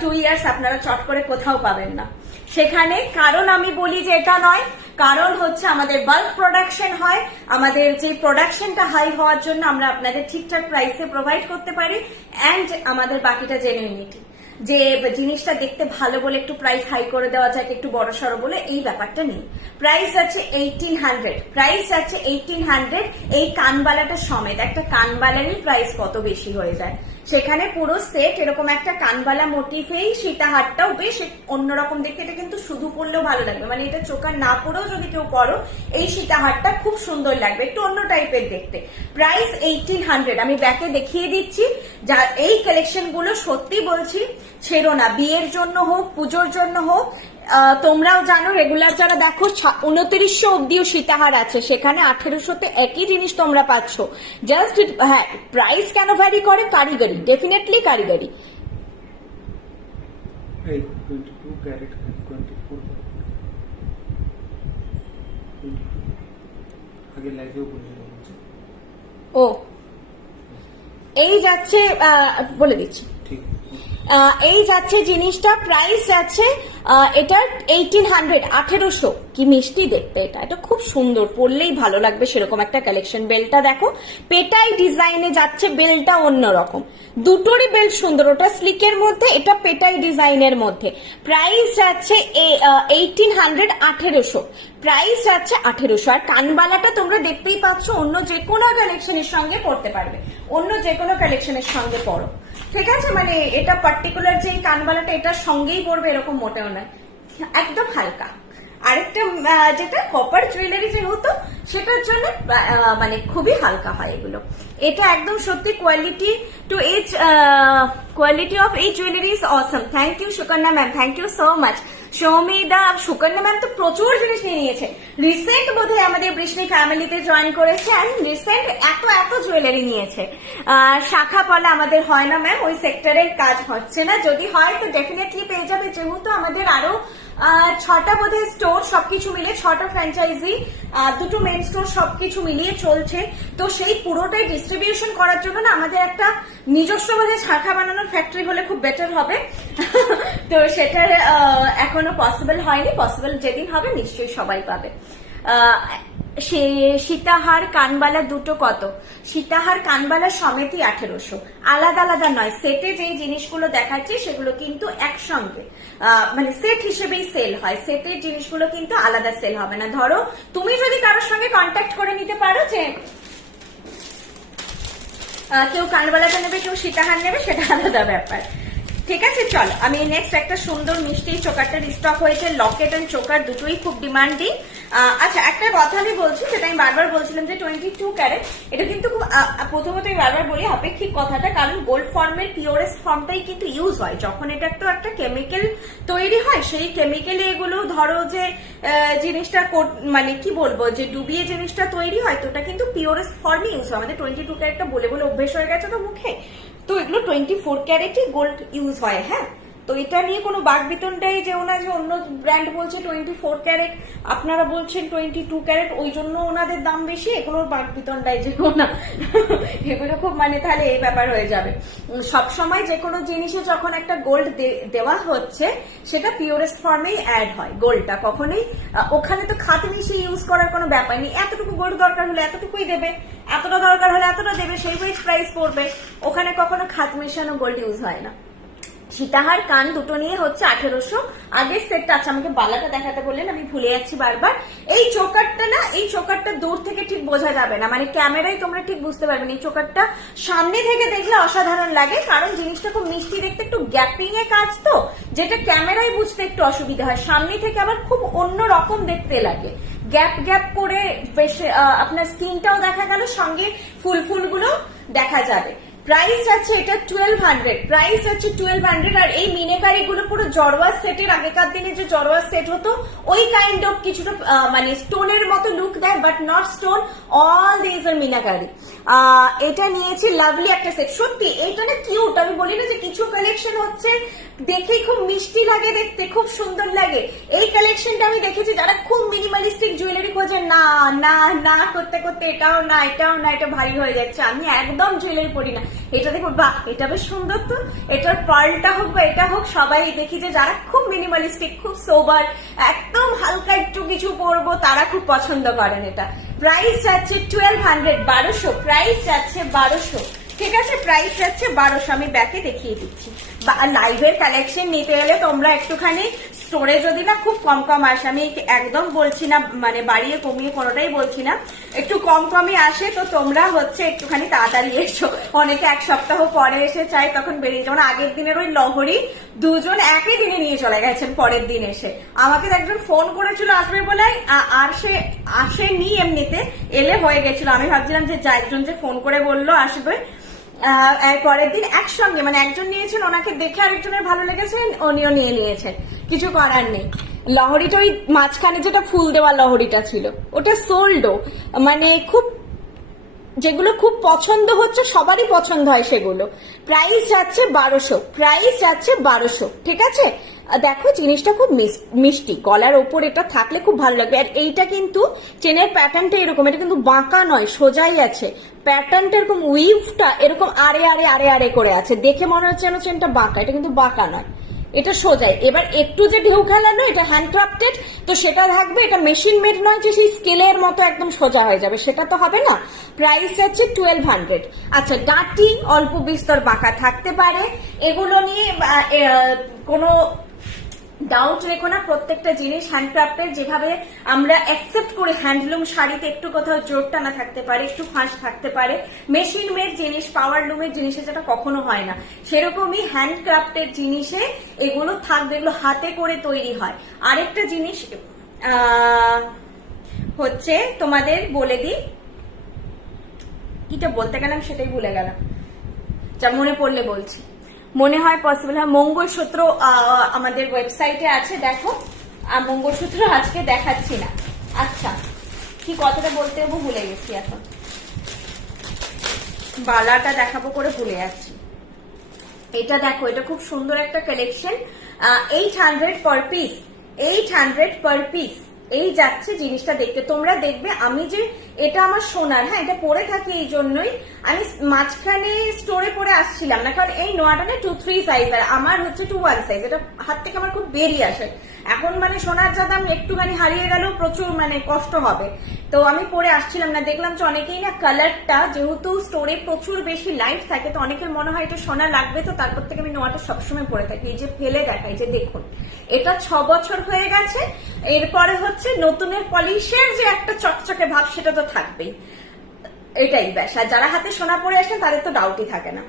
2 ইয়ার্স আপনারা চট করে কোথাও পাবেন না সেখানে। কারণ আমি বলি যে এটা নয়, কারণ হচ্ছে আমাদের বাল্ক প্রোডাকশন হয়, আমাদের যে প্রোডাকশনটা হাই হওয়ার জন্য আমরা আপনাদের ঠিকঠাক প্রাইসে প্রোভাইড করতে পারি, অ্যান্ড আমাদের বাকিটা জেনুইনিটি, যে জিনিসটা দেখতে ভালো বলে একটু প্রাইস হাই করে দেওয়া যায়, একটু বড় সড়ো বলে, এই ব্যাপারটা নেই। প্রাইস আছে 1800, প্রাইস আছে 1800। এই কানবালাটা সমেত, একটা কানবালারই প্রাইস কত বেশি হয়ে যায়, সেখানে পুরো সেট এরকম একটা কানবালা মোটিফেই সীতাহারটাও বেশ অন্যরকম দেখতে। এটা কিন্তু শুধু পরলেও ভালো লাগবে, মানে এটা চোকার না পরেও যদি কেউ পরো, এই সীতাহারটা খুব সুন্দর লাগবে, একটু অন্য টাইপের দেখতে। প্রাইস 1800। আমি ব্যাকে দেখিয়ে দিচ্ছি। যা এই কালেকশন গুলো সত্যি বলছি ছেড়ো না, বিয়ের জন্য হোক, পুজোর জন্য হোক। তোমরাও জানো, রেগুলার যারা দেখো, 2900 অব্দিও সীতাহার আছে, সেখানে 1800-তে একই জিনিস তোমরা পাচ্ছ। জাস্ট হ্যাঁ, প্রাইস কেন ভ্যারি করে? কারিগরি, ডেফিনেটলি কারিগরি। 22 ক্যারেট 24 আগে লাইভেও বলেছিলাম। ও এই যাচ্ছে, বলে দিচ্ছি, ঠিক এই যাচ্ছে জিনিসটা, প্রাইস যাচ্ছে এটার 1800, 1800। কি মিষ্টি দেখতে এটা, এটা খুব সুন্দর, পরলেই ভালো লাগবে সেরকম একটা কালেকশন। বেলটা দেখো, পেটাই ডিজাইনে যাচ্ছে, বেলটা অন্যরকম, দুটোরই বেল সুন্দর। ওটা স্লিকের মধ্যে, এটা পেটাই ডিজাইনের মধ্যে। প্রাইস যাচ্ছে 1800, 1800। প্রাইস যাচ্ছে 1800। আর কানবালাটা তোমরা দেখতেই পাচ্ছ, অন্য যে কোনো কালেকশনের সঙ্গে পড়তে পারবে, অন্য যে কোনো কালেকশনের সঙ্গে পড়ো, ঠিক আছে? মানে এটা পার্টিকুলার যে কানবালাটা এটার সঙ্গেই পড়বে এরকম মোটেও নয়, একদম হালকা। আরেকটা যেটা কপার জুয়েলারি যে হতো, সেটার জন্য মানে খুবই হালকা হয় এগুলো। এটা একদম সত্যি quality to age, quality of এই jewellery is awesome. Thank you Sukanya ma'am, thank you so much. সৌমিদা, সুকন্যা ম্যাম তো প্রচুর জিনিস নিয়ে নিয়েছে। রিসেন্ট বোধহয় আমাদের বৃষ্টি ফ্যামিলিতে জয়েন করেছে, আর রিসেন্ট এত জুয়েলারি নিয়েছে। শাখা পলা আমাদের হয় না ম্যাম, ওই সেক্টরের কাজ হচ্ছে না, যদি হয় তো ডেফিনেটলি পেয়ে যাবে, যেহেতু আমাদের আরো 6টা বোধহয় স্টোর, সবকিছু মিলিয়ে 6টা ফ্র্যাঞ্চাইজি, 2টো মেন স্টোর, সবকিছু মিলিয়ে চলছে। তো সেই পুরোটাই ডিস্ট্রিবিউশন করার জন্য না আমাদের একটা নিজস্ব বোধহয় শাখা বানানোর ফ্যাক্টরি হলে খুব বেটার হবে। তো সেটার এখনো পসিবল হয়নি, পসিবল যেদিন হবে নিশ্চয়ই সবাই পাবে। সীতাহার কানবালা দুটো কত? সীতাহার কানবালা সমেতই 1800, আলাদা আলাদা নয়। সেটে যে জিনিসগুলো দেখাচ্ছি সেগুলো কিন্তু একসঙ্গে, মানে সেট হিসেবেই সেল হয়, সেটের জিনিসগুলো কিন্তু আলাদা সেল হবে না। ধরো তুমি যদি কারোর সঙ্গে কন্ট্যাক্ট করে নিতে পারো যে কেউ কানবালাটা নেবে, কেউ সীতাহার নেবে, সেটা আলাদা ব্যাপার, ঠিক আছে? চলো আমি নেক্সট একটা সুন্দর মিষ্টি চোকারটা স্টক হয়েছে, লকেট এন্ড চোকার দুটোই খুব ডিমান্ডিং। আচ্ছা, একটা কথা আমি বলছি, যেটা আমি বারবার বলছিলাম যে 22 ক্যারেট, এটা কিন্তু খুব, প্রথমত আমি বারবার বলি আপেক্ষিক কথাটা, কারণ গোল্ড ফর্মের পিওরেস্ট ফর্মটাই কিন্তু ইউজ হয়। যখন এটা একটা কেমিক্যাল তৈরি হয়, সেই কেমিক্যালে এগুলো ধরো যে জিনিসটা মানে কি বলবো, যে ডুবিয়ে জিনিসটা তৈরি হয়, তো ওটা কিন্তু পিওরেস্ট ফর্মে ইউজ হয়। আমাদের 22 ক্যারেটটা বলে বলে অভ্যেস হয়ে গেছে তো মুখে, তো এগুলো 24 ক্যারেটই গোল্ড ইউজ হয়। হ্যাঁ, তো এটা নিয়ে কোনো বাকবিতণ্ডাই যেও না যে অন্য ব্র্যান্ড বলছে 24 ক্যারেট, আপনারা বলছেন 22 ক্যারেট, ওই জন্য ওনাদের দাম বেশি, এগুলোর বাকবিতণ্ডাই যেও না। এগুলো খুব মানে তাহলে এই ব্যাপার হয়ে যাবে। সবসময় যে কোনো জিনিসে যখন একটা গোল্ড দেওয়া হচ্ছে সেটা পিওরেস্ট ফর্মেই অ্যাড হয় গোল্ডটা, কখনোই ওখানে তো খাত মিশিয়ে ইউজ করার কোনো ব্যাপার নেই। এতটুকু গোল্ড দরকার হলে এতটুকুই দেবে, এতটা দরকার হলে এতটা দেবে, সেই ওয়েজ প্রাইস পড়বে। ওখানে কখনো খাত মেশানো গোল্ড ইউজ হয় না। সীতাহার কান দুটো নিয়ে হচ্ছে 1800। আগের সেটটা আছে, আমাকে বালাটা দেখাতে বললেন, আমি ভুলে যাচ্ছি বারবার। এই চোকারটা না, এই চোকারটা দূর থেকে ঠিক বোঝা যাবে না, মানে ক্যামেরায় তোমরা ঠিক বুঝতে পারবে না। এই চোকারটা সামনে থেকে দেখলে অসাধারণ লাগে, কারণ জিনিসটা খুব মিষ্টি দেখতে, একটু গ্যাপিং এ কাজ তো, যেটা ক্যামেরায় বুঝতে একটু অসুবিধা হয়, সামনে থেকে আবার খুব অন্য রকম দেখতে লাগে। গ্যাপ গ্যাপ করে বেশ আপনার স্কিনটাও দেখা গেল, সঙ্গে ফুল ফুলগুলো দেখা যাবে। প্রাইস আছে এটা 1200, প্রাইস আছে 1200। আর এই মিনেকারি গুলো পুরো জড়োয়া সেটের, আগেকার দিনে যে জড়োয়া সেট হতো ওই কাইন্ড অফ কিছুটা মানে স্টোনের মতো লুক দেয়, but not stone, all these are meenakari. এটা নিয়েছি, লাভলি একটা সেট, সত্যি এইটা না কিউট। আমি বলি না যে কিছু কালেকশন হচ্ছে দেখেই খুব মিষ্টি লাগে দেখতে, খুব সুন্দর লাগে। এই কালেকশনটা আমি দেখেছি যারা খুব মিনিমালিস্টিক জুয়েলারি খোঁজে, না না না করতে করতে এটাও না এটাও না, এটা ভারী হয়ে যাচ্ছে, আমি একদম জুয়েলারি পরি না। এটা দেখো, বাহ এটা বেশ সুন্দর তো, এটার পার্লটা হোক বা এটা হোক, সবাই দেখি যে যারা খুব মিনিমালিস্টিক, খুব সোবার, একদম হালকা একটু কিছু পরবো, তারা খুব পছন্দ করেন এটা। প্রাইস যাচ্ছে 1200, 1200, প্রাইস যাচ্ছে 1200, ঠিক আছে, প্রাইস যাচ্ছে 1200। আমি ব্যাকে দেখিয়ে দিচ্ছি। লাইভের কালেকশন নিতে গেলে তোমরা একটুখানি স্টোরে যদি না খুব কম কম আসে, আমি একদম বলছি না মানে বাড়িয়ে কমিয়ে কোনোটাই বলছি না, একটু কম কমই আসে, তো তোমরা হচ্ছে একটুখানি তাড়াতাড়ি এসো। অনেকে এক সপ্তাহ পরে এসে চাই, তখন বেরিয়ে, যেমন আগের দিনের ওই লহরি দুজন একই দিনে নিয়ে চলে গেছেন, পরের দিন এসে আমাকে একজন ফোন করেছিল আসবে বলে, আর সে আসেনি, এমনিতে এলে হয়ে গেছিল। আমি ভাবছিলাম যে একজন যে ফোন করে বললো আসবে, পরের দিন একসঙ্গে, মানে একজন নিয়েছেন, ওনাকে দেখে আরেকজনের ভালো লেগেছে, উনিও নিয়ে নিয়েছেন, কিছু করার নেই। লহরিটা ওই মাঝখানে যেটা ফুল দেওয়া লহরিটা ছিল ওটা সোল্ডও, মানে খুব যেগুলো খুব পছন্দ হচ্ছে, সবারই পছন্দ হয় সেগুলো। প্রাইস যাচ্ছে 1200, প্রাইস যাচ্ছে 1200, ঠিক আছে। দেখো জিনিসটা খুব মিষ্টি, গলার ওপর এটা থাকলে খুব ভালো লাগবে। আর এইটা কিন্তু চেনের প্যাটার্নটা এরকম, এটা কিন্তু বাঁকা নয়, সোজাই আছে। প্যাটার্নটা এরকম, উইভটা এরকম আড়ে আড়ে আড়ে আড়ে করে আছে, দেখে মনে হচ্ছে যেন চেনটা বাঁকা, এটা কিন্তু বাঁকা নয়, এটা সোজাই। এবার একটু যে ঢেউ খেলানো, এটা হ্যান্ডক্রাফটেড, তো সেটা থাকবে। এটা মেশিন মেড নয় যে সেই স্কেলের মতো একদম সোজা হয়ে যাবে, সেটা তো হবে না। প্রাইস যাচ্ছে 1200। আচ্ছা, ডাটি অল্প বিস্তর বাঁকা থাকতে পারে, এগুলো নিয়ে কোনো ডাউট রেখো না। প্রত্যেকটা জিনিস হ্যান্ডক্রাফটের, যেভাবে আমরা অ্যাকসেপ্ট করে হ্যান্ডলুম শাড়িতে একটু কোথাও জোর টানা থাকতে পারে, একটু ফাঁস থাকতে পারে, মেশিন মেড জিনিস, পাওয়ার লুমের জিনিসে যেটা কখনো হয় না, সেরকমই হ্যান্ডক্রাফটের জিনিসে এগুলো থাকবে, এগুলো হাতে করে তৈরি হয়। আরেকটা জিনিস হচ্ছে তোমাদের বলে দিই, কিটা বলতে গেলাম সেটাই ভুলে গেলাম, যা মনে পড়লে বলছি, মনে হয় পসিবল হয়। মঙ্গলসূত্র আমাদের ওয়েবসাইটে আছে, দেখো। মঙ্গলসূত্র আজকে দেখাচ্ছি না। আচ্ছা, কি কথাটা বলতে হবো ভুলে গেছি, এখন বালাটা দেখাবো করে ভুলে যাচ্ছি। এটা দেখো, এটা খুব সুন্দর একটা collection, 800 per piece, 800 per piece. এই যাচ্ছে জিনিসটা দেখতে, তোমরা দেখবে। আমি যে এটা আমার সোনার, হ্যাঁ এটা পরে থাকি, এই জন্যই আমি মাঝখানে স্টোরে পরে আসছিলাম না, কারণ এই নোয়াটা না 2-3 সাইজ, আর আমার হচ্ছে 2-1 সাইজ, এটা হাত থেকে আমার খুব বেরিয়ে আসে। এখন মানে সোনার যা দাম, একটুখানি হারিয়ে গেলেও প্রচুর মানে কষ্ট হবে, তো আমি পরে আসছিলাম না। দেখলাম যে অনেকেই না কালারটা, যেহেতু স্টোরে প্রচুর বেশি লাইট থাকে, তো অনেকের মনে হয় এটা সোনা লাগবে, তো তারপর থেকে আমি নোয়াটা সবসময় পরে থাকি। এই যে ফেলে দেখাই, যে দেখুন এটা 6 বছর হয়ে গেছে, এরপরে হচ্ছে নতুনের পলিশের যে একটা চকচকে ভাব, সেটা তো থাকবেই, এটাই ব্যাস। আর যারা হাতে সোনা পরে আসেন তাদের তো ডাউটই থাকে না।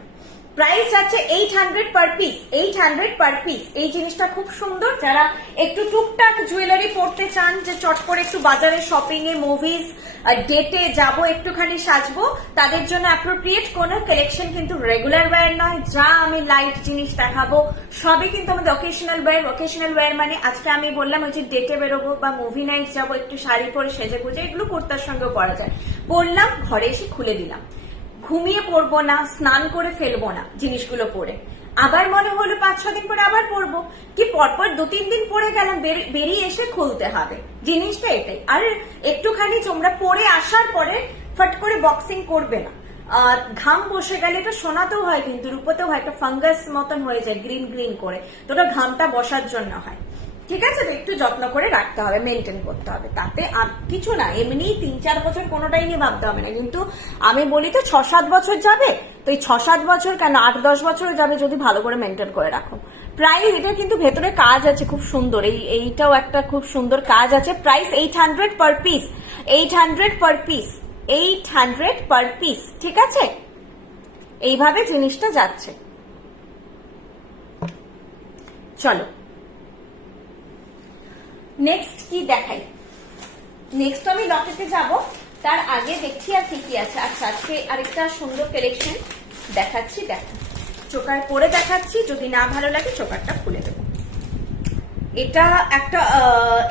প্রাইস আছে 800 পার পিস, 800 পার পিস। এই জিনিসটা খুব সুন্দর, যারা একটু টুকটাক জুয়েলারি পরতে চান, যে চট করে একটু বাজারে শপিং এ, মুভিজ, ডেটে যাব, একটুখানি সাজবো, তাদের জন্য অ্যাপ্রোপ্রিয়েট কোনো কালেকশন, কিন্তু রেগুলার ওয়্যার নয়। যা আমি লাইট জিনিস দেখাবো সবই কিন্তু আমাদের অকেশনাল ওয়্যার। অকেশনাল ওয়্যার মানে আজকে আমি বললাম ওই যে ডেটে বেরোবো বা মুভি নাইট যাবো, একটু শাড়ি পরে সেজে গুজে, এগুলো কুর্তার সঙ্গেও পরা যায়, বললাম ঘরে এসে খুলে দিলাম। ঘুমিয়ে পড়বো না, স্নান করে ফেলবো না জিনিসগুলো পরে। আবার মনে হলো 5-6 দিন পরে আবার পরবো, কি পরপর 2-3 দিন পরে গেলাম, বেরিয়ে এসে খুলতে হবে। জিনিসটা এটাই। আর একটুখানি তোমরা পরে আসার পরে ফট করে বক্সিং করবে না। ঘাম বসে গেলে তো সোনাতেও হয়, কিন্তু রূপোতেও হয়, একটা ফাঙ্গাস মতন হয়ে যায় গ্রিন গ্রিন করে, তো ওটা ঘামটা বসার জন্য হয়। ঠিক আছে, তো একটু যত্ন করে রাখতে হবে, মেনটেন করতে হবে। তাতে কিছু না, এমনি 3-4 বছর কোনোটাই নিয়ে ভাবতে হবে না। কিন্তু আমি বলি তো 6-7 বছর যাবে, তো এই 6-7 বছর কেন 8-10 বছর যাবে যদি ভালো করে মেনটেন করে রাখো। প্রাইস এটা কিন্তু ভেতরে কাজ আছে খুব সুন্দর, এইটাও একটা খুব সুন্দর কাজ আছে। Price 800 per piece, 800 per piece, 800 per piece. ঠিক আছে, এইভাবে জিনিসটা যাচ্ছে। চলো নেক্সট কি দেখাই। নেক্সট আমি লকেটে যাব, তার আগে দেখি আর কি কি আছে। আচ্ছা, আজকে আরেকটা সুন্দর কালেকশন দেখাচ্ছি, দেখো চোকার পরে দেখাচ্ছি, যদি না ভালো লাগে চোকারটা খুলে দেবো।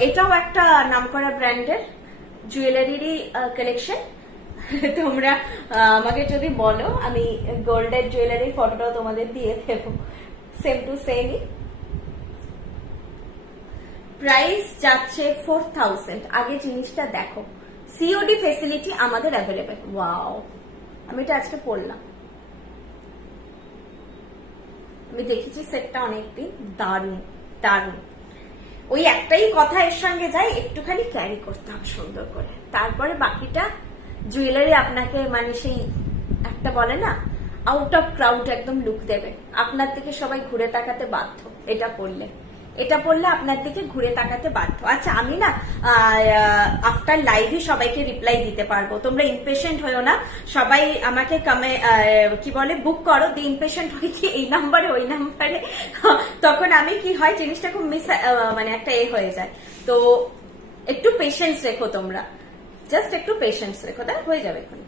এটাও একটা নামকরা ব্র্যান্ডের জুয়েলারিরই কালেকশন। তোমরা আমাকে যদি বলো আমি গোল্ডের জুয়েলারির ফটোটাও তোমাদের দিয়ে দেবো, সেম টু সেমই। প্রাইস যাচ্ছে 4000। আগে জিনিসটা দেখো, সিওডি ফেসিলিটি আমাদের অ্যাভেলেবেল। ওয়াও, আমি এটা আজকে পড়লাম, আমি দেখেছি সেটটা অনেকদিন, দারুণ দারুণ। ওই একটাই কথা এর সঙ্গে যায়, একটুখানি ক্যারি করতে হবে সুন্দর করে, তারপরে বাকিটা জুয়েলারি আপনাকে মানে সেই একটা বলে না আউট অফ ক্রাউড একদম লুক দেবে, আপনার দিকে সবাই ঘুরে তাকাতে বাধ্য। এটা পড়লে আপনার দিকে ঘুরে তাকাতে বাধ্য। আচ্ছা, আমি না আফটার লাইভই সবাইকে রিপ্লাই দিতে পারবো, তোমরা ইমপেশেন্ট হয়েও না। সবাই আমাকে কি বলে বুক করো, দি ইমপেশেন্ট হয়ে কি এই নাম্বারে ওই নাম্বারে, তখন আমি কি হয় জিনিসটা খুব মানে একটা হয়ে যায়। তো একটু পেশেন্স রেখো তোমরা, জাস্ট একটু পেশেন্স রেখো, তাই হয়ে যাবে এখন।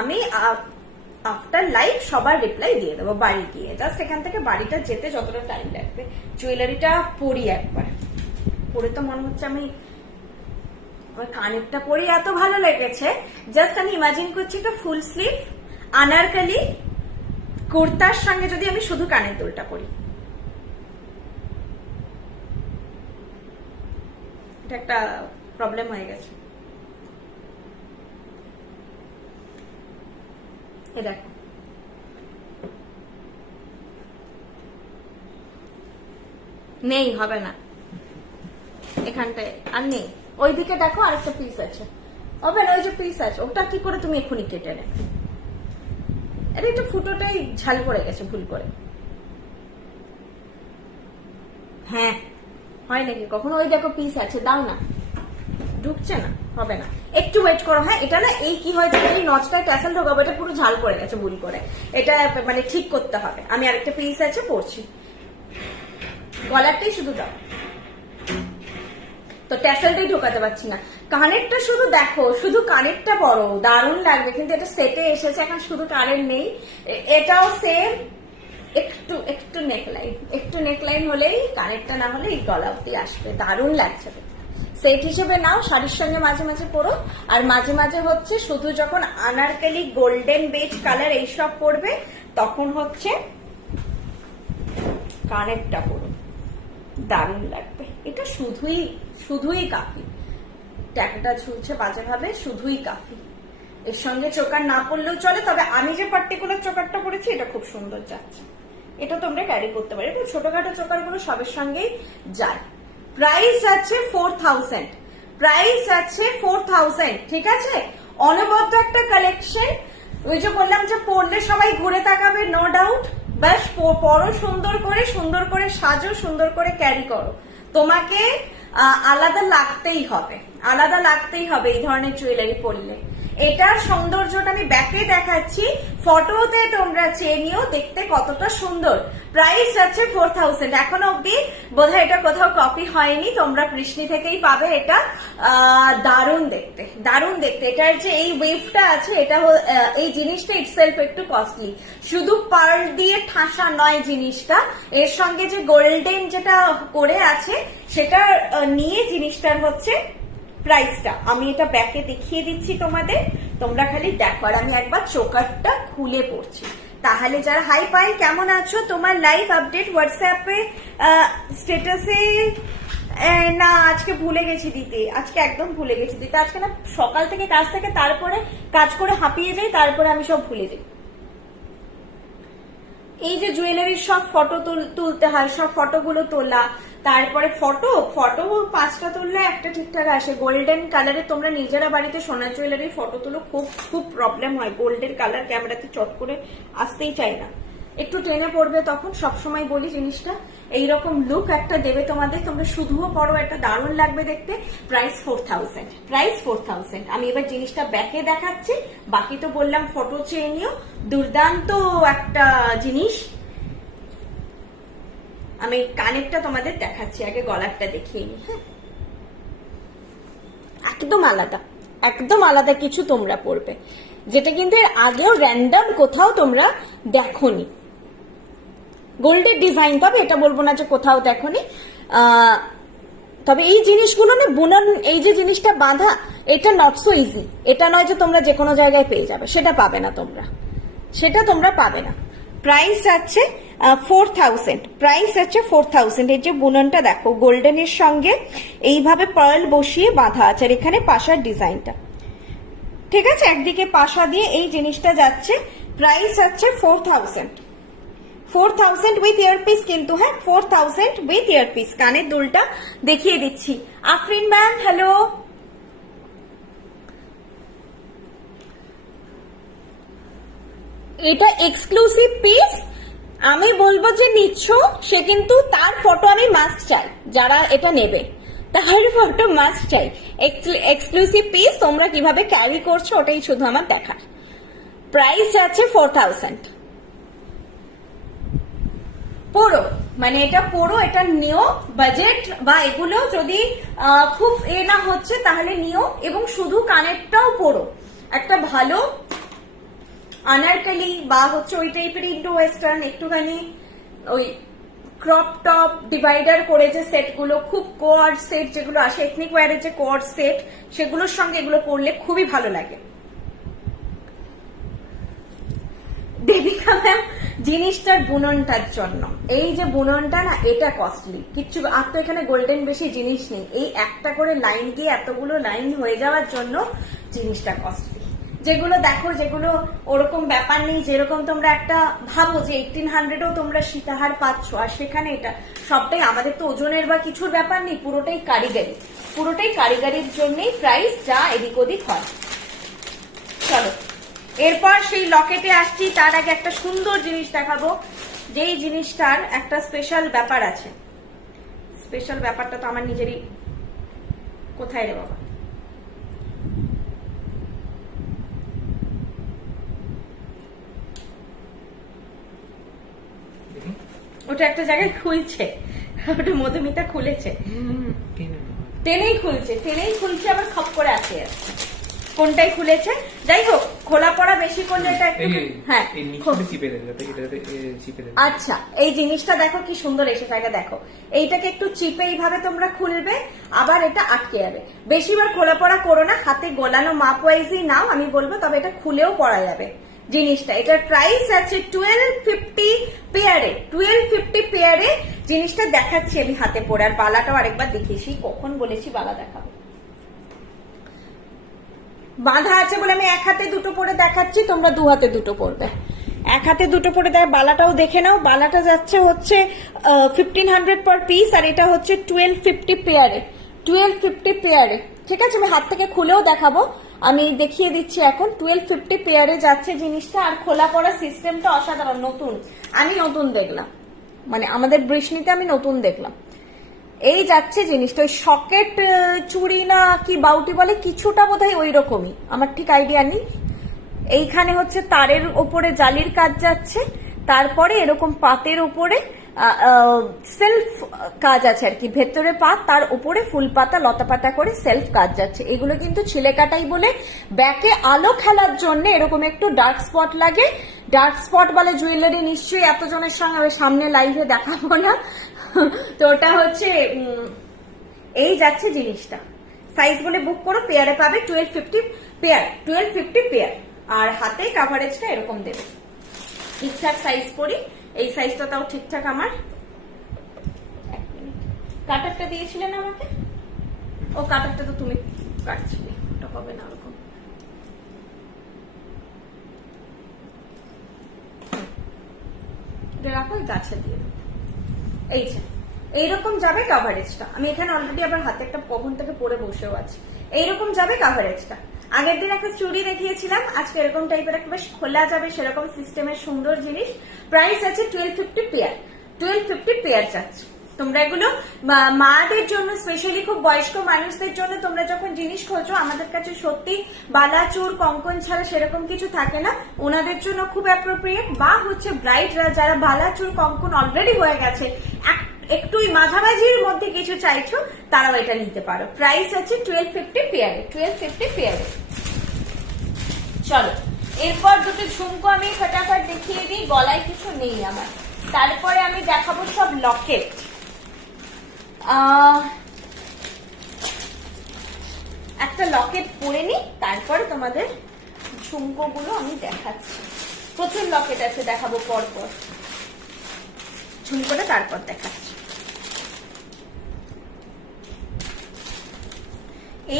আমি আফটার লাইভ সবার রিপ্লাই দিয়ে দেবো বাড়ি গিয়ে, জাস্ট এখান থেকে বাড়িটা যেতে যতটা টাইম লাগবে। জুয়েলারিটা পরি একবার, পরে তো মনে হচ্ছে আমি আমার কানেরটা পরি এত ভালো লেগেছে। জাস্ট আমি ইমাজিন করছি তো ফুল স্লিভ আনারকলি কুর্তার সঙ্গে যদি আমি শুধু কানের দুলটা পরি, এটা একটা প্রবলেম হয়ে গেছে। দেখো নেই, হবে না এখানটায় আর নেই। ওইদিকে দেখো আরেকটা পিস আছে, হবে না, ওই যে পিস আছে ওটা কি করে তুমি এক্ষুনি কেটে নেবে? আরে এটা ফুটোটাই ঝাল পড়ে গেছে ভুল করে। হ্যাঁ হয় নাকি কখনো? ওই দেখো পিস আছে, দাও না, ঢুকছে না, হবে না, একটু ওয়েট করো। হ্যাঁ, এটা না এই কি হয়েছে, এই নচটায় ট্যাসেল ঢোকাবো, এটা পুরো ঝাল পড়ে গেছে ভুল করে, এটা মানে ঠিক করতে হবে। আমি আরেকটা পিস আছে পড়ছি, গলারটাই শুধু দাও, তো ট্যাসেলটাই ঢোকাতে পারছি না। কানেরটা শুধু দেখো, শুধু কানেরটা বড় দারুণ লাগবে, কিন্তু এটা সেটে এসেছে, এখন শুধু কানের নেই। এটাও সেম, একটু নেকলাইন হলেই, কানেরটা না হলে এই গলা অব্দি আসবে, দারুণ লাগছে। সেট হিসেবে নাও, শাড়ির সঙ্গে মাঝে মাঝে পরো, আর মাঝে মাঝে হচ্ছে শুধু যখন আনারকলি গোল্ডেন বেজ কালার এইসব পরবে তখন হচ্ছে কানেরটা পরো, দারুণ লাগবে। এটা শুধুই কাফি, ট্যাগটা ঝুলছে বাজে ভাবে, শুধুই কাফি। এর সঙ্গে চোকার না পরলেও চলে, তবে আমি যে পার্টিকুলার চোকারটা পরেছি এটা খুব সুন্দর যাচ্ছে, এটা তোমরা ক্যারি করতে পারো। এটা ছোটখাটো চোকারগুলো সবের সঙ্গেই যায়। প্রাইস আছে 4000, প্রাইস আছে 4000। ঠিক আছে, অনবদ্য একটা কালেকশন। ওই যে বললাম যে পরলে সবাই ঘুরে তাকাবে, নো ডাউট। ব্যাস পরো সুন্দর করে সাজো, সুন্দর করে ক্যারি করো। তোমাকে আলাদা লাগতেই হবে এই ধরনের জুয়েলারি পরলে। এটার সৌন্দর্যটা আমি ব্যাকে দেখাচ্ছি, ফটোতে তোমরা চেয়ে নিও দেখতে কতটা সুন্দর। প্রাইস আছে 4000। এখনো অব্দি বোধহয় এটা কোথাও কপি হয়নি, তোমরা কৃষ্ণী থেকেই পাবে। এটা দারুণ দেখতে। এটার যে এই ওয়েভটা আছে, এটা এই জিনিসটা ইটসেলফ একটু কস্টলি, শুধু পার্ল দিয়ে ঠাসা নয় জিনিসটা, এর সঙ্গে যে গোল্ডেন যেটা করে আছে সেটা নিয়ে জিনিসটার হচ্ছে প্রাইসটা। আমি এটা ব্যাকে দেখিয়ে দিচ্ছি তোমাদের, তোমরা খালি দেখো। আর আমি একবার চোকারটা খুলে পড়ছি। তাহলে যারা হাই পাই কেমন আছো, তোমার লাইভ আপডেট হোয়াটসঅ্যাপে স্ট্যাটাসে না আজকে ভুলে গেছি দিতে, আজকে একদম ভুলে গেছি দিতে। আজকে না সকাল থেকে কাজ থেকে তারপরে কাজ করে হাঁপিয়ে যাই, তারপরে আমি সব ভুলে যাই। এই যে জুয়েলারির সব ফটো তুলতে হয়, সব ফটোগুলো তোলা, তারপরে ফটো 5টা তুললে একটা ঠিকঠাক আসে। গোল্ডেন কালারে তোমরা নিজেরা বাড়িতে সোনার জুয়েলারির ফটো তুলো, খুব প্রবলেম হয়। গোল্ডেন কালার ক্যামেরাতে চট করে আসতেই চাই না, একটু টেনে পড়বে তখন। সবসময় বলি জিনিসটা এইরকম লুক একটা দেবে তোমাদের, তোমরা শুধুও পড়ো, একটা দারুণ লাগবে দেখতে। Price 4000, price 4000। আমি এবার জিনিসটা ব্যাকে দেখাচ্ছি, বাকি তো বললাম ফটো চেয়ে নিও। দুর্দান্ত একটা জিনিস। আমি কানেরটা তোমাদের দেখাচ্ছি, আগে গলারটা দেখিয়ে নি। হ্যাঁ, একদম আলাদা, একদম আলাদা কিছু তোমরা পড়বে, যেটা কিন্তু এর আগেও র্যান্ডম কোথাও তোমরা দেখোনি। গোল্ডের ডিজাইন, তবে এটা বলবো না যে কোথাও দেখোনি। তবে এই জিনিসগুলো না বুনন, এই যে জিনিসটা বাঁধা, এটা নট সো ইজি। এটা নয় যে তোমরা যে কোনো জায়গায় পেয়ে যাবে, সেটা পাবে না তোমরা, সেটা তোমরা পাবে না। প্রাইস আছে 4000, প্রাইস আছে 4000। এই যে বুননটা দেখো, গোল্ডেনের সঙ্গে এইভাবে পার্ল বসিয়ে বাঁধা আছে, আর এখানে পাশার ডিজাইনটা, ঠিক আছে, একদিকে পাশা দিয়ে এই জিনিসটা যাচ্ছে। প্রাইস আছে 4000, 4000 উইথ ইয়ারপিস কিন্তু। হ্যাঁ, 4000 উইথ ইয়ারপিস। কানের দুলটা দেখিয়ে দিচ্ছি। Afrin ma'am hello. এটা এক্সক্লুসিভ পিস। আমি বলবো যে নিচ্ছ, সে কিন্তু তার ফটো আমি মাস্ট চাই, যারা এটা নেবে তার ফটো মাস্ট চাই। এক্সক্লুসিভ পিস, তোমরা কিভাবে ক্যারি করছো ওটাই শুধু আমার দেখার। প্রাইস আছে 4000। পড়ো, মানে এটা পড়ো, এটা নিও। বাজেট বা এগুলো যদি খুব না হচ্ছে তাহলে নিও, এবং শুধু কানেরটাও পড়ো। একটা ভালো আনারকালি বা হচ্ছে ওই টাইপের ইন্ডো ওয়েস্টার্ন, একটুখানি ওই ক্রপ টপ ডিভাইডার করে যে সেটগুলো, খুব কোয়ার্ড সেট যেগুলো আসে, এথনিক ওয়্যারের যে কোয়ার্ড সেট, সেগুলোর সঙ্গে এগুলো পরলে খুবই ভালো লাগে। দেবিকা ম্যাম, জিনিসটার বুননটার জন্য, এই যে বুননটা না, এটা কস্টলি কিচ্ছু। আর তো এখানে গোল্ডেন বেশি জিনিস নেই, এই একটা করে লাইন দিয়ে এতগুলো লাইন হয়ে যাওয়ার জন্য জিনিসটা কস্টলি। যেগুলো দেখো, যেগুলো ওরকম ব্যাপার নেই, যেরকম তোমরা একটা ভাবো যে 1800-ও তোমরা সীতাহার পাচ্ছ, আর সেখানে এটা সবটাই আমাদের তো ওজনের বা কিছুর ব্যাপার নেই, পুরোটাই কারিগরি, পুরোটাই কারিগরির জন্যই প্রাইস যা এদিক ওদিক হয়। চলো এরপর সেই লকেটে আসছি, তার আগে একটা সুন্দর জিনিস দেখাবো, যেই জিনিসটার একটা স্পেশাল ব্যাপার আছে। স্পেশাল ব্যাপারটা তো আমার নিজেরই, কোথায় রে বাবা, ওটা একটা জায়গায় খুলছে, ওটা মধুমিতা খুলেছে, টেনেই খুলছে, আবার খপ করে আছে। কোনটাই খুলেছে, যাই হোক, খোলা পড়া বেশি করলে এটা একটু, হ্যাঁ আচ্ছা। এই জিনিসটা দেখো কি সুন্দর এসে থাকে, দেখো এইটাকে একটু চিপে এইভাবে তোমরা খুলবে, আবার এটা আটকে যাবে। বেশিবার খোলা পড়া করো না, হাতে গোলানো মাপ ওয়াইজই নাও আমি বলবো, তবে এটা খুলেও পড়া যাবে জিনিসটা। এটার প্রাইস আছে 1250 পেয়ারে, 1250 পেয়ারে। জিনিসটা দেখাচ্ছি আমি হাতে পরে, আর বালাটাও আরেকবার দেখিয়েছি, কখন বলেছি বালা দেখাবো। বাঁধা আছে বলে আমি এক হাতে দুটো পরে দেখাচ্ছি, তোমরা দু হাতে দুটো পরবে। এক হাতে দুটো পরে দেখ, বালাটাও দেখে নাও। বালাটা যাচ্ছে হচ্ছে 1500 পার পিস, আর এটা হচ্ছে 1250 পেয়ারে, 1250 পেয়ারে, ঠিক আছে। আমি হাত থেকে খুলেও দেখাবো, আমি দেখিয়ে দিচ্ছি এখন। 1250 পেয়ারে যাচ্ছে জিনিসটা, আর খোলা পড়া সিস্টেমটা অসাধারণ, নতুন, আমি নতুন দেখলাম, মানে আমাদের বৃষ্ণিতে আমি নতুন দেখলাম। এই যাচ্ছে জিনিসটা, ওই সকেট চুড়ি না কি বাউটি বলে, কিছুটা বোধহয় ওই রকমই, আমার ঠিক আইডিয়া নেই। এইখানে হচ্ছে তারের ওপরে জালির কাজ যাচ্ছে, তারপরে এরকম পাতের উপরে সেলফ কাজ আছে আর কি, ভেতরে পাত, তার উপরে ফুল পাতা লতা পাতা করে সেলফ কাজ যাচ্ছে। এগুলো কিন্তু ছিলে কাটাই বলে ব্যাকে আলো খেলার জন্য এরকম একটু ডার্ক স্পট লাগে। ডার্ক স্পট বলে জুয়েলারি নিশ্চয়ই এতজনের সঙ্গে আমি সামনে লাইভে দেখাবো না, তো ওটা হচ্ছে এই যাচ্ছে জিনিসটা। সাইজ বলে বুক করো, পেয়ারে পাবে 1250 পেয়ার, 1250 পেয়ার। আর হাতে কাভারেজটা এরকম দেবে। ঠিকঠাক সাইজ পরি, এই সাইজটা তাও ঠিকঠাক আমার। কাটারটা দিয়েছিলেন আমাকে, ও কাটারটা তো তুমি কাটছিলে, ওটা হবে না ওরকম। রাখো, গাছে দিয়ে এই যে এইরকম যাবে কাভারেজটা। আমি এখানে অলরেডি আবার হাতে একটা কখন থেকে পরে বসেও আছি। এইরকম যাবে কাভারেজটা। আগের দিন একটা চুড়ি দেখিয়েছিলাম, আজকে এরকম টাইপের একটা বেশ খোলা যাবে সেরকম সিস্টেমের সুন্দর জিনিস। প্রাইস আছে 1250 পেয়ার, 1250 পেয়ার যাচ্ছে। তোমরা এগুলো মাদের জন্য, স্পেশালি খুব বয়স্ক মানুষদের জন্য তোমরা যখন জিনিস খোঁজো, আমাদের কাছে সত্যি বালা চুর কঙ্কন ছাড়া সেরকম কিছু থাকে না, ওনাদের জন্য খুব অ্যাপ্রোপ্রিয়েট। বা হচ্ছে ব্রাইডরা যারা বালা চুর কঙ্কন অলরেডি হয়ে গেছে, একটু মাঝামাঝির মধ্যে কিছু চাইছো, তারাও এটা নিতে পারো। প্রাইস আছে 1250 পেয়ারে, 1250 পেয়ারে। চলো এরপর দুটো ঝুমকো আমি ফটাফট দেখিয়ে দিই, গলায় কিছু নেই আমার। তারপরে আমি দেখাবো সব লকেট। একটা লকেট পরে নি, তারপরে তোমাদের ঝুমকো গুলো আমি দেখাচ্ছি। প্রচুর লকেট আছে, দেখাবো পরপর। ঝুমকোটা তারপর দেখাচ্ছি।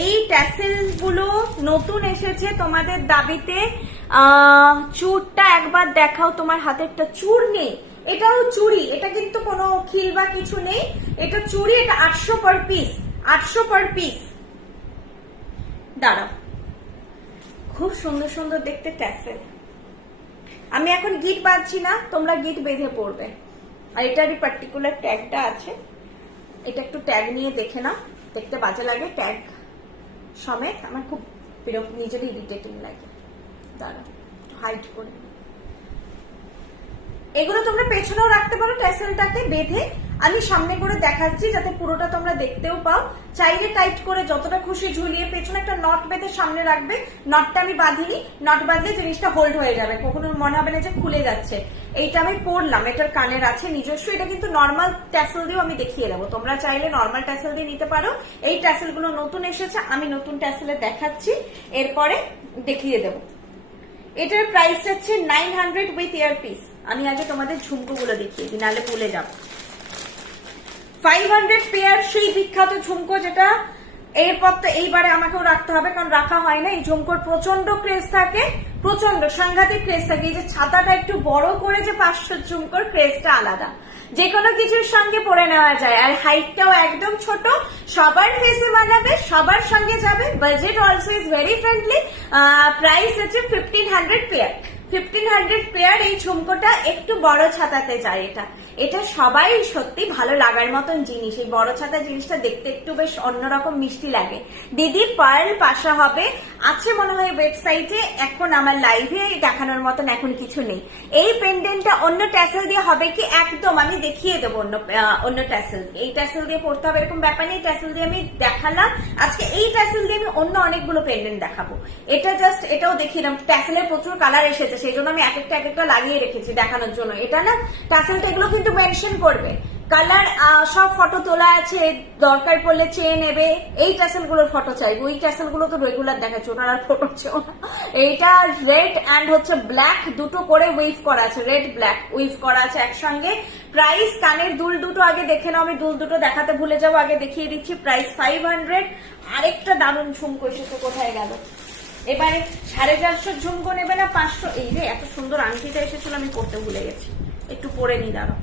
এই ট্যাসেল গুলো নতুন এসেছে তোমাদের দাবিতে। চুড়টা একবার দেখাও, তোমার হাতে একটা চুড় নেই, এটাও চুড়ি, এটা কিন্তু কোনো খিল বা কিছু নেই, এটা চুড়ি, এটা 800 পার পিস, 800 পার পিস। দাঁড়াও, খুব সুন্দর সুন্দর দেখতে ট্যাসেল। আমি এখন গিট বাঁধছি না, তোমরা গিট বেঁধে পড়বে। আর এটারই পার্টিকুলার ট্যাগটা আছে, এটা একটু ট্যাগ নিয়ে দেখে নাও, দেখতে বাজে লাগে ট্যাগ সমেত, আমার খুব বিরক্ত, নিজেরই ইরিটেটিং লাগে। দাঁড়াও হাইড করে, এগুলো তোমরা পেছনেও রাখতে পারো ট্যাসেলটাকে বেঁধে। আমি সামনে করে দেখাচ্ছি যাতে পুরোটা তোমরা দেখতেও পাও। চাইলে টাইট করে যতটা খুশি ঝুলিয়ে পেছনে একটা নট বেঁধে সামনে রাখবে। নটটা আমি বাঁধিনি, নট বাঁধলে জিনিসটা হোল্ড হয়ে যাবে, কখনো মনে হবে না যে খুলে যাচ্ছে। এইটা আমি পরলাম, এটার কানের আছে নিজস্ব, এটা কিন্তু নর্মাল ট্যাসেল দিয়েও আমি দেখিয়ে দেবো, তোমরা চাইলে নর্মাল ট্যাসেল দিয়ে নিতে পারো। এই ট্যাসেল গুলো নতুন এসেছে, আমি নতুন ট্যাসেলে দেখাচ্ছি, এরপরে দেখিয়ে দেবো। এটার প্রাইস হচ্ছে 900 উইথ ইয়ার পিস। আমি আগে তোমাদের ঝুমকো গুলো দেখিয়ে দিই, নাহলে ভুলে যাবো। 500 পেয়ার সেই বিখ্যাত ঝুমকো, যেটা এরপর তো এইবারে আমাকেও রাখতে হবে, কারণ রাখা হয় না। এই ঝুমকোর প্রচন্ড ক্রেজ থাকে, প্রচন্ড সাংঘাতিক ক্রেজ থাকে। এই যে ছাতাটা একটু বড় করে যে 500 ঝুমকোর ক্রেজটা আলাদা, যে কোনো কিছুর সঙ্গে পরে নেওয়া যায়। আর হাইটটাও একদম ছোট, সবার ফেসে মানাবে, সবার সঙ্গে যাবে। Budget also is very friendly. Price হচ্ছে 1500 পেয়ার, 1500 পেয়ার। এই ঝুমকোটা একটু বড় ছাতাতে যায়, এটা সবাই সত্যি ভালো লাগার মতন জিনিস। এই বড় ছাতা জিনিসটা দেখতে একটু বেশ অন্যরকম মিষ্টি লাগে। দিদি পার্ল পাশা হবে, আছে মনে হয় ওয়েবসাইটে, এখন আমার লাইভে দেখানোর মতন এখন কিছু নেই। এই পেন্ডেন্টটা অন্য ট্যাসেল দিয়ে হবে কি, একদম আমি দেখিয়ে দেবো অন্য ট্যাসেল। এই ট্যাসেল দিয়ে পড়তে হবে এরকম ব্যাপার নেই, ট্যাসেল দিয়ে আমি দেখালাম। আজকে এই ট্যাসেল দিয়ে আমি অন্য অনেকগুলো পেন্ডেন্ট দেখাবো। এটা জাস্ট এটাও দেখিলাম, ট্যাসেলের প্রচুর কালার এসেছে, সেই জন্য আমি এক একটা লাগিয়ে রেখেছি দেখানোর জন্য। এটা না ট্যাসেলটা এগুলো কিন্তু মেনশন করবে কালার, সব ফটো তোলা আছে, দরকার পড়লে চেয়ে নেবে। এই ট্যাসেল গুলোর ফটো চাইবে, ওই ট্যাসেল গুলো তো রেগুলার দেখাচ্ছে, ওটার আর ফটো চেও না। এইটা রেড অ্যান্ড হচ্ছে ব্ল্যাক দুটো করে উইভ করা আছে, রেড ব্ল্যাক উইভ করা আছে একসঙ্গে। প্রাইস, কানের দুল দুটো আগে দেখে নাও, আমি দুল দুটো দেখাতে ভুলে যাবো, আগে দেখিয়ে দিচ্ছি। প্রাইস 500। আরেকটা দারুণ ঝুমকো এসেছে, কোথায় গেল? এবারে 450 ঝুমকো নেবে না 500? এই রে, এত সুন্দর আংটিটা এসেছিল, আমি পড়তে ভুলে গেছি, একটু পরে নি, দাঁড়াও।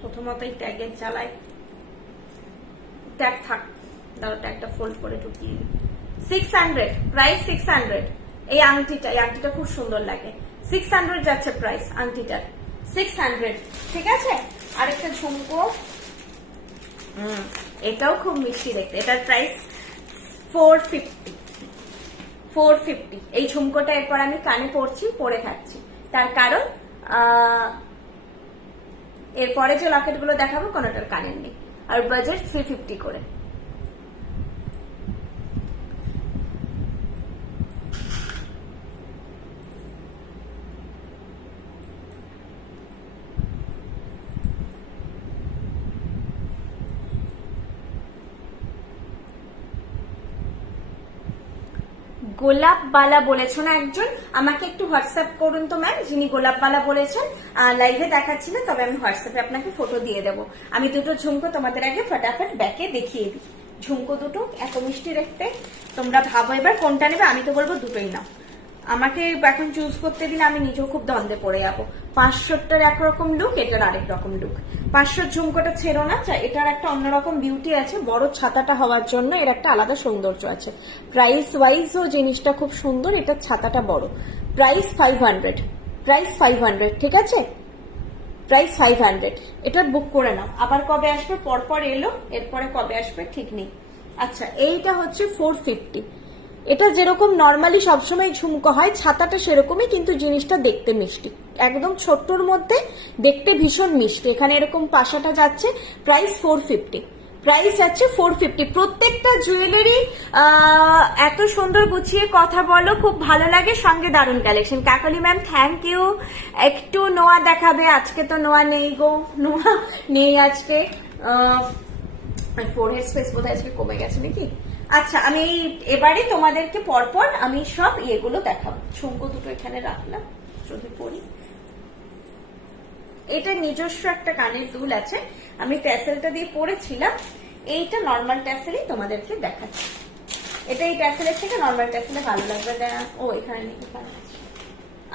প্রথমত এই ট্যাগের জ্বালায়, ট্যাগ থাক, দাঁড়াও ট্যাগটা ফোল্ড করে ঢুকিয়ে দিই। 600, প্রাইস 600। এই আংটিটা খুব সুন্দর লাগে, 600 যাচ্ছে প্রাইস আংটিটার, 600। ঠিক আছে, আরেকটা ঝুমকো, এটাও খুব মিষ্টি দেখতে, এটার প্রাইস 450। এই ঝুমকোটা এরপর আমি কানে পরছি, পরে থাকছি, তার কারণ এরপরে যে লকেট গুলো দেখাবো কোনোটার কানের নেই। আর বাজেট 350 করে। গোলাপবালা বলেছো না একজন, আমাকে একটু হোয়াটসঅ্যাপ করুন তো ম্যাম, যিনি গোলাপবালা বলেছেন। লাইভে দেখাচ্ছি না, তবে আমি হোয়াটসঅ্যাপে আপনাকে ফটো দিয়ে দেবো। আমি দুটো ঝুমকো তোমাদের আগে ফটাফট ব্যাকে দেখিয়ে দিই। ঝুমকো দুটো এত মিষ্টি দেখতে, তোমরা ভাবো এবার কোনটা নেবে। আমি তো বলবো দুটোই নাও, আমাকে এখন চুজ করতে দিলে আমি নিজেও খুব দ্বন্দ্বে পড়ে যাবো। 500টার একরকম লুক, এটার আরেক রকম লুক। 500 ঝুমকোটা ছেড়ো না, এটার একটা অন্যরকম বিউটি আছে, বড় ছাতাটা হওয়ার জন্য এর একটা আলাদা সৌন্দর্য আছে। প্রাইস ওয়াইজও জিনিসটা খুব সুন্দর, এটার ছাতাটা বড়। প্রাইস 500, প্রাইস 500, ঠিক আছে, প্রাইস 500। এটা বুক করে নাও, আবার কবে আসবে পরপর এলো, এরপরে কবে আসবে ঠিক নেই। আচ্ছা, এইটা হচ্ছে 450। এটা যেরকম নর্মালি সবসময় ঝুমকো হয়, ছাতাটা সেরকমই, কিন্তু জিনিসটা দেখতে মিষ্টি, একদম ছোট্টর মধ্যে দেখতে ভীষণ মিষ্টি। এখানে এরকম পাশাটা যাচ্ছে, প্রাইস 450, প্রাইস যাচ্ছে 450। প্রত্যেকটা জুয়েলারি এত সুন্দর গুছিয়ে কথা বলো, খুব ভালো লাগে, সঙ্গে দারুণ collection. Kakoli ma'am thank you. একটু নোয়া দেখাবে, আজকে তো নোয়া নেই গো, নোয়া নেই আজকে। ফোরহেড স্পেস বোধহয় আজকে কমে গেছে নাকি। আচ্ছা, আমি এবারে তোমাদেরকে পরপর আমি সব ইয়েগুলো দেখাবো। ঝুমকো দুটো এখানে রাখলাম, যদি পরি। এটা নিজস্ব একটা কানের দুল আছে, আমি ট্যাসেলটা দিয়ে পরেছিলাম। এইটা নর্মাল ট্যাসেলই তোমাদেরকে দেখাচ্ছি। এটা এই ট্যাসেলের থেকে নর্মাল ট্যাসেলে ভালো লাগবে। ও এখানে নেই, এখানে আছে।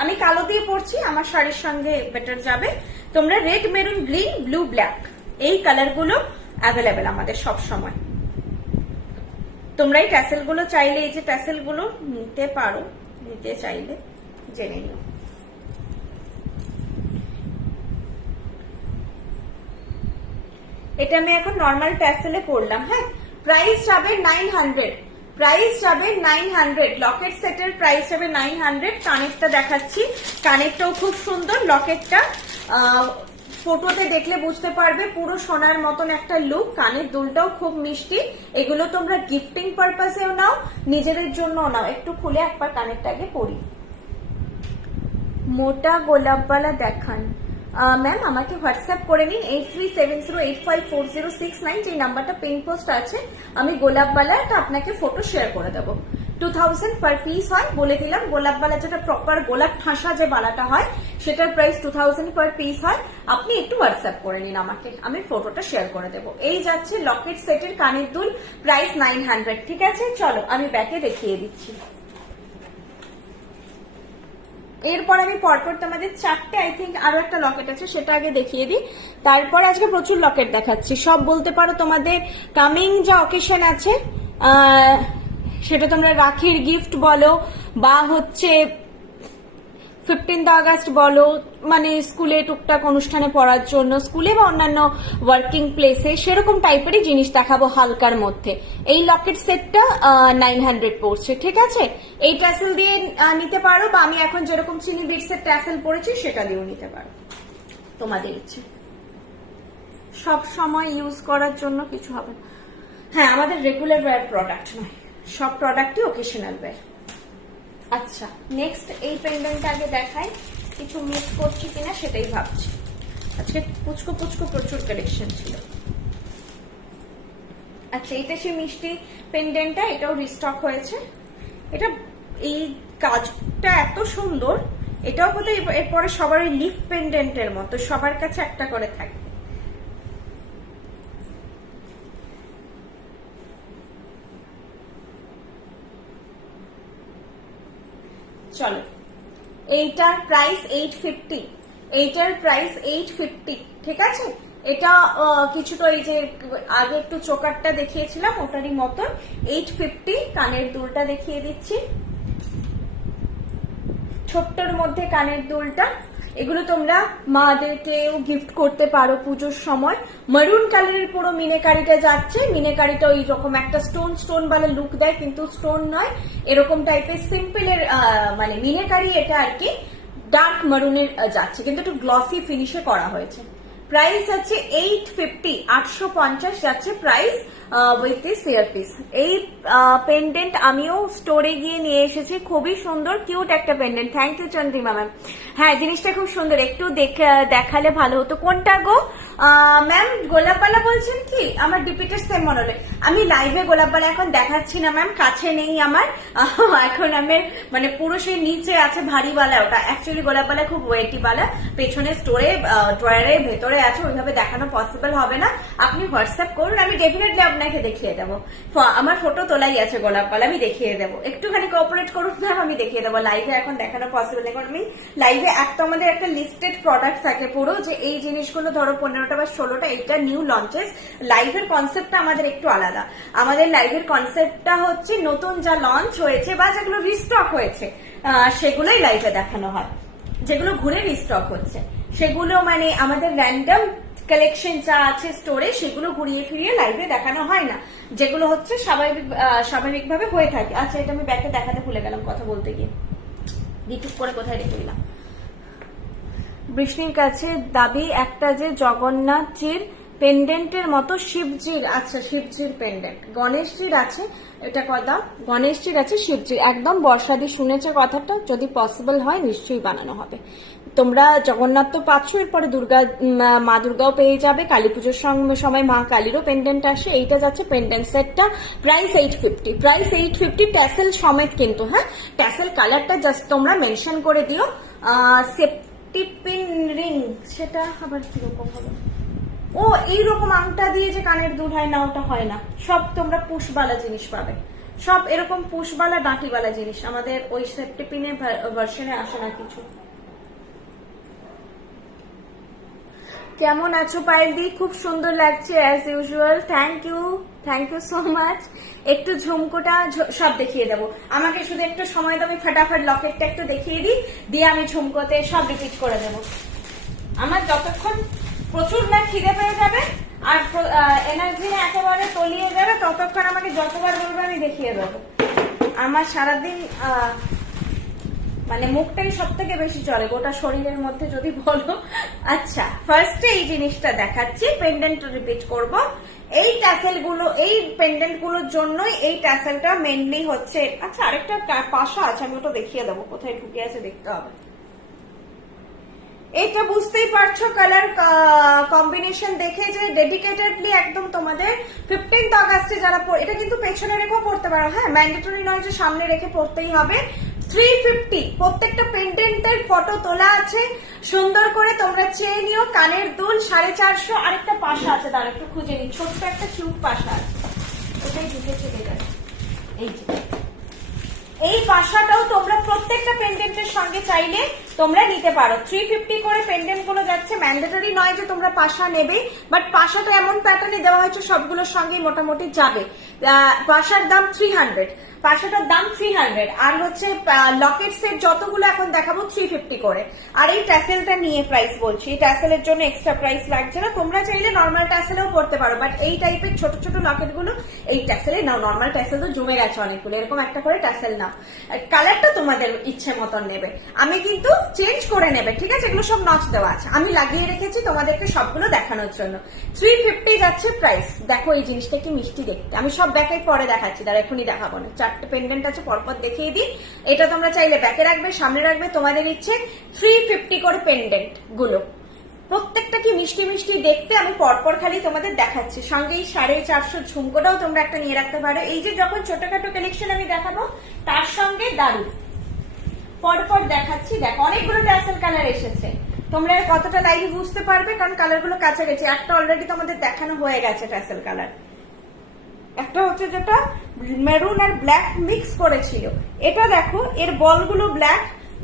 আমি কালো দিয়ে পরছি, আমার শাড়ির সঙ্গে বেটার যাবে। তোমরা red, maroon, green, blue, black এই কালার গুলো অ্যাভেলেবেল আমাদের সব সময়। তোমরা এই ট্যাসেল গুলো চাইলে, এই যে ট্যাসেল গুলো নিতে পারো, নিতে চাইলে জেনে নিও। এটা আমি এখন নর্মাল ট্যাসেলে পরলাম। হ্যাঁ, প্রাইস যাবে 900, প্রাইস যাবে 900। লকেট সেটের প্রাইস যাবে 900। কানেরটা দেখাচ্ছি, কানেরটাও খুব সুন্দর। লকেটটা ফটোতে দেখলে বুঝতে পারবে, পুরো সোনার মতন একটা লুক। কানের দুলটাও খুব মিষ্টি। এগুলো তোমরা গিফটিং পারপাসেও নাও, নিজেদের জন্যও নাও। একটু খুলে একবার কানেরটা আগে পরি। মোটা গোলাপবালা দেখান ম্যাম, আমাকে হোয়াটসঅ্যাপ করে নিন 8370854069, যে নাম্বারটা পিন পোস্ট আছে। আমি গোলাপবালাটা আপনাকে ফটো শেয়ার করে দেবো। 2000 পার পিস হয়, বলে দিলাম। গোলাপবালা যেটা প্রপার গোলাপ ঠাসা যে বালাটা হয়, সেটার প্রাইস 2000 পার পিস হয়। আপনি একটু হোয়াটসঅ্যাপ করে নিন আমাকে, আমি ফটোটা শেয়ার করে দেবো। এই যাচ্ছে লকেট সেটের কানের দুল, প্রাইস 900, ঠিক আছে। চলো আমি ব্যাকে দেখিয়ে দিচ্ছি। এরপর আমি পরপর তোমাদের চারটে, আই থিঙ্ক আরো একটা লকেট আছে, সেটা আগে দেখিয়ে দিই। তারপর আজকে প্রচুর লকেট দেখাচ্ছি। সব বলতে পারো তোমাদের কামিং যা অকেশন আছে, সেটা তোমরা রাখির গিফট বলো, বা হচ্ছে 15th আগস্ট বলো, মানে স্কুলে টুকটাক অনুষ্ঠানে পড়ার জন্য, স্কুলে বা অন্যান্য ওয়ার্কিং প্লেসে, সেরকম টাইপেরই জিনিস দেখাবো হালকার মধ্যে। এই লকেট সেটটা 900 পড়ছে, ঠিক আছে। এই ট্যাসেল দিয়ে নিতে পারো, বা আমি এখন যেরকম চিনি বিটসের ট্যাসেল পরেছি সেটা দিয়েও নিতে পারো, তোমাদের ইচ্ছে। সব সময় ইউজ করার জন্য কিছু হবে না। হ্যাঁ, আমাদের রেগুলার ওয়্যার প্রোডাক্ট নয়, সব প্রোডাক্টই ওকেশনাল ওয়্যার। আচ্ছা, নেক্সট এই পেন্ডেন্টটা আগে দেখাই, কিছু মিস করছি কিনা সেটাই ভাবছি। আজকে পুচকো পুচকো প্রচুর কালেকশন ছিল। আচ্ছা, এটা সে মিষ্টি পেন্ডেন্টটা, এটাও রিস্টক হয়েছে। এটা এই কাজটা এত সুন্দর, এটাও বোধহয় এরপরে সবার ওই লিফ পেন্ডেন্টের মতো সবার কাছে একটা করে থাকবে। চলো, এইটার প্রাইস 850, এইটার প্রাইস 850, ঠিক আছে। এটা কিছুটা ওই যে আগে একটু চোকারটা দেখিয়েছিলাম ওটারই মতন। 850 কানের দুলটা দেখিয়ে দিচ্ছি, ছোট্টর মধ্যে কানের দুলটা। এগুলো তোমরা মাদেরকেও গিফট করতে পারো পুজোর সময়। মারুন কালারের পুরো মিনেকারিটা যাচ্ছে। মিনেকারিটা ওই রকম একটা স্টোন স্টোন বালা লুক দেয়, কিন্তু স্টোন নয়, এরকম টাইপের সিম্পলের মানে মিনেকারি এটা আর কি। ডার্ক মারুনের যাচ্ছে, কিন্তু একটু গ্লসি ফিনিশে করা হয়েছে। প্রাইস আছে 850, 850 যাচ্ছে প্রাইস উইথ দিস ইয়ারপিস। এই পেন্ডেন্ট আমিও স্টোরে গিয়ে নিয়ে এসেছি, খুবই সুন্দর কিউট একটা pendant. Thank you Chandrima ma'am. হ্যাঁ, জিনিসটা খুব সুন্দর, একটু দেখালে ভালো হতো। কোনটা গো? ম্যাম গোলাপবালা বলছেন কি? আমার ডিপিটা সেম মনে হলো। আমি লাইভে গোলাপবালা এখন দেখাচ্ছি না ম্যাম, কাছে নেই আমার। এখন আমি মানে পুরো সেই নিচে আছে ভারীবালা, ওটা অ্যাকচুয়ালি গোলাপবালা খুব ওয়েটি বালা, পেছনে স্টোরে ড্রয়ারের ভেতরে আছে, ওইভাবে দেখানো পসিবল হবে না। আপনি হোয়াটসঅ্যাপ করুন, আমি ডেফিনেটলি আপনাকে দেখিয়ে দেবো। আমার ফটো তোলাই আছে গোলাপবালা, আমি দেখিয়ে দেবো। একটুখানি কোঅপারেট করুন ম্যাম, আমি দেখিয়ে দেবো। লাইভে এখন দেখানো পসিবল নেই, কারণ আমি লাইভে একটা আমাদের একটা লিস্টেড প্রোডাক্ট থাকে পুরো, যে এই জিনিসগুলো ধরো 15টা বা 16টা, এটা নিউ লঞ্চেস। লাইভের কনসেপ্টটা আমাদের একটু আলাদা। আমাদের লাইভের কনসেপ্টটা হচ্ছে নতুন যা লঞ্চ হয়েছে বা যেগুলো রিস্টক হয়েছে সেগুলোই লাইভে দেখানো হয়। যেগুলো ঘুরে রিস্টক হচ্ছে সেগুলো মানে আমাদের র্যান্ডম কালেকশন যা আছে স্টোরে, সেগুলো ঘুরিয়ে ফিরিয়ে লাইভে দেখানো হয় না, যেগুলো হচ্ছে স্বাভাবিকভাবে হয়ে থাকে। আচ্ছা, এটা আমি ব্যাকে দেখাতে ভুলে গেলাম কথা বলতে গিয়ে, রিটুক করে কোথায় রেখে দিলাম। বৃষ্ণির কাছে দাবি একটা যে জগন্নাথজির পেন্ডেন্টের মতো শিবজির, আচ্ছা শিবজির পেন্ডেন্ট, গণেশজির আছে, এটা কথা গণেশজির আছে, শিবজির একদম বর্ষাদি শুনেছে কথাটা, যদি পসিবল হয় নিশ্চয়ই বানানো হবে। তোমরা জগন্নাথ তো পাচ্ছ, এরপরে মা দুর্গাও পেয়ে যাবে, কালী পুজোর সময় মা কালীরও পেন্ডেন্ট আসে। এইটা যাচ্ছে পেন্ডেন্ট সেটটা, প্রাইস 850, প্রাইস 850 ট্যাসেল সমেত কিন্তু। হ্যাঁ, ট্যাসেল কালারটা জাস্ট তোমরা মেনশন করে দিও। টিপিন রিং, সেটা আবার কিরকম হবে? ও এইরকম আংটা দিয়ে যে কানের দুল হয় না, ওটা হয় না। সব তোমরা পুশবালা জিনিস পাবে, সব এরকম পুশবালা ডাঁটিবালা জিনিস। আমাদের ওই সেপ্টিপিনে ভার্সনে আসে না কিছু। কেমন আছো পায়েলদি? খুব সুন্দর লাগছে as usual, thank you so much. একটু ঝুমকোটা সব দেখিয়ে দেবো, আমাকে শুধু একটু সময় দাও, আমি ফটাফট লকেটটা একটু দেখিয়ে দিই, দিয়ে আমি ঝুমকোতে সব রিপিট করে দেবো। আমার যতক্ষণ প্রচুর না খিদে পেয়ে যাবে আর এনার্জি একেবারে তলিয়ে যাবে, ততক্ষণ আমাকে যতবার বলবে আমি দেখিয়ে দেবো। আমার সারাদিন মানে মুখটাই সব থেকে বেশি চলে গোটা শরীরের মধ্যে যদি বলো। আচ্ছা, ফার্স্টে এই জিনিসটা দেখাচ্ছি, পেন্ডেন্ট রিপিট করব। এই ট্যাসেল গুলো, এই পেন্ডেন্ট গুলোর জন্যই এই ট্যাসেলটা মেনলি হচ্ছে। আচ্ছা, আরেকটা পাশা আছে, আমি ওটা দেখিয়ে দেবো, কোথায় ঢুকে আছে দেখতে হবে। এটা বুঝতেই পারছো কালার কম্বিনেশন দেখে যে ডেডিকেটেডলি একদম তোমাদের 15th অগাস্টে যারা, এটা কিন্তু পেছনে রেখেও পড়তে পারো। হ্যাঁ, ম্যান্ডেটরি নয় যে সামনে রেখে পড়তেই হবে। 350 প্রত্যেকটা পেন্ডেন্টের ফটো তোলা আছে, সুন্দর করে তোমরা চেয়ে নিও। কানের দুল 450, আরেকটা পাশা আছে, তার একটু খুঁজে নিই, ছোট্ট একটা কিউট পাশা আছে, ওটাই ঢুকে চলে যায়। এই যে এই পাশাটাও তোমরা প্রত্যেকটা পেন্ডেন্টের সঙ্গে চাইলে তোমরা নিতে পারো। 350 করে পেন্ডেন্ট গুলো যাচ্ছে, ম্যান্ডেটরি নয় যে তোমরা পাশা নেবে, বাট পাশাটা এমন প্যাটার্নে দেওয়া হয়েছে সবগুলোর সঙ্গেই মোটামুটি যাবে। পাশার দাম 300, পাশাটার দাম 300, আর হচ্ছে লকেট সেট যতগুলো এখন দেখাবো 350 করে। আর এই ট্যাসেলটা নিয়ে প্রাইস বলছি, এই ট্যাসেলের জন্য এক্সট্রা প্রাইস লাগছে না, তোমরা চাইলে নর্মাল ট্যাসেলেও পড়তে পারো, বাট এই টাইপের ছোট ছোট লকেট গুলো এই ট্যাসেলে নাও। নর্মাল ট্যাসেল তো জমে গেছে অনেকগুলো, এরকম একটা করে ট্যাসেল নাও। কালারটা তোমাদের ইচ্ছে মতন নেবে, আমি কিন্তু চেঞ্জ করে নেবে, ঠিক আছে? এগুলো সব নচ দেওয়া আছে, আমি লাগিয়ে রেখেছি তোমাদেরকে সবগুলো দেখানোর জন্য। 350 যাচ্ছে প্রাইস। দেখো এই জিনিসটা কি মিষ্টি দেখতে, আমি সব ব্যাকে পরে দেখাচ্ছি, তার এখনই দেখাবো না। 4টে পেন্ডেন্ট আছে, পরপর দেখিয়ে দিই। এটা তোমরা চাইলে ব্যাকে রাখবে, সামনে রাখবে, তোমাদের ইচ্ছে। 350 করে পেন্ডেন্ট গুলো, প্রত্যেকটা কি মিষ্টি মিষ্টি দেখতে, আমি পরপর খালি তোমাদের দেখাচ্ছি। সঙ্গে এই 450 ঝুমকোটাও তোমরা একটা নিয়ে রাখতে পারো। এই যে যখন ছোটখাটো কালেকশন আমি দেখাবো, তার সঙ্গে দারুণ পরপর দেখাচ্ছি। দেখো অনেকগুলো ট্যাসেল কালার এসেছে, তোমরা কতটা লাইভে বুঝতে পারবে, কারণ কালার গুলো কাছাকাছি। একটা অলরেডি তোমাদের দেখানো হয়ে গেছে ট্যাসেল কালার, একটা হচ্ছে যেটা মেরুন আর ব্ল্যাক মিক্স করেছিল। এটা দেখো, এর বলগুলো ব্ল্যাক,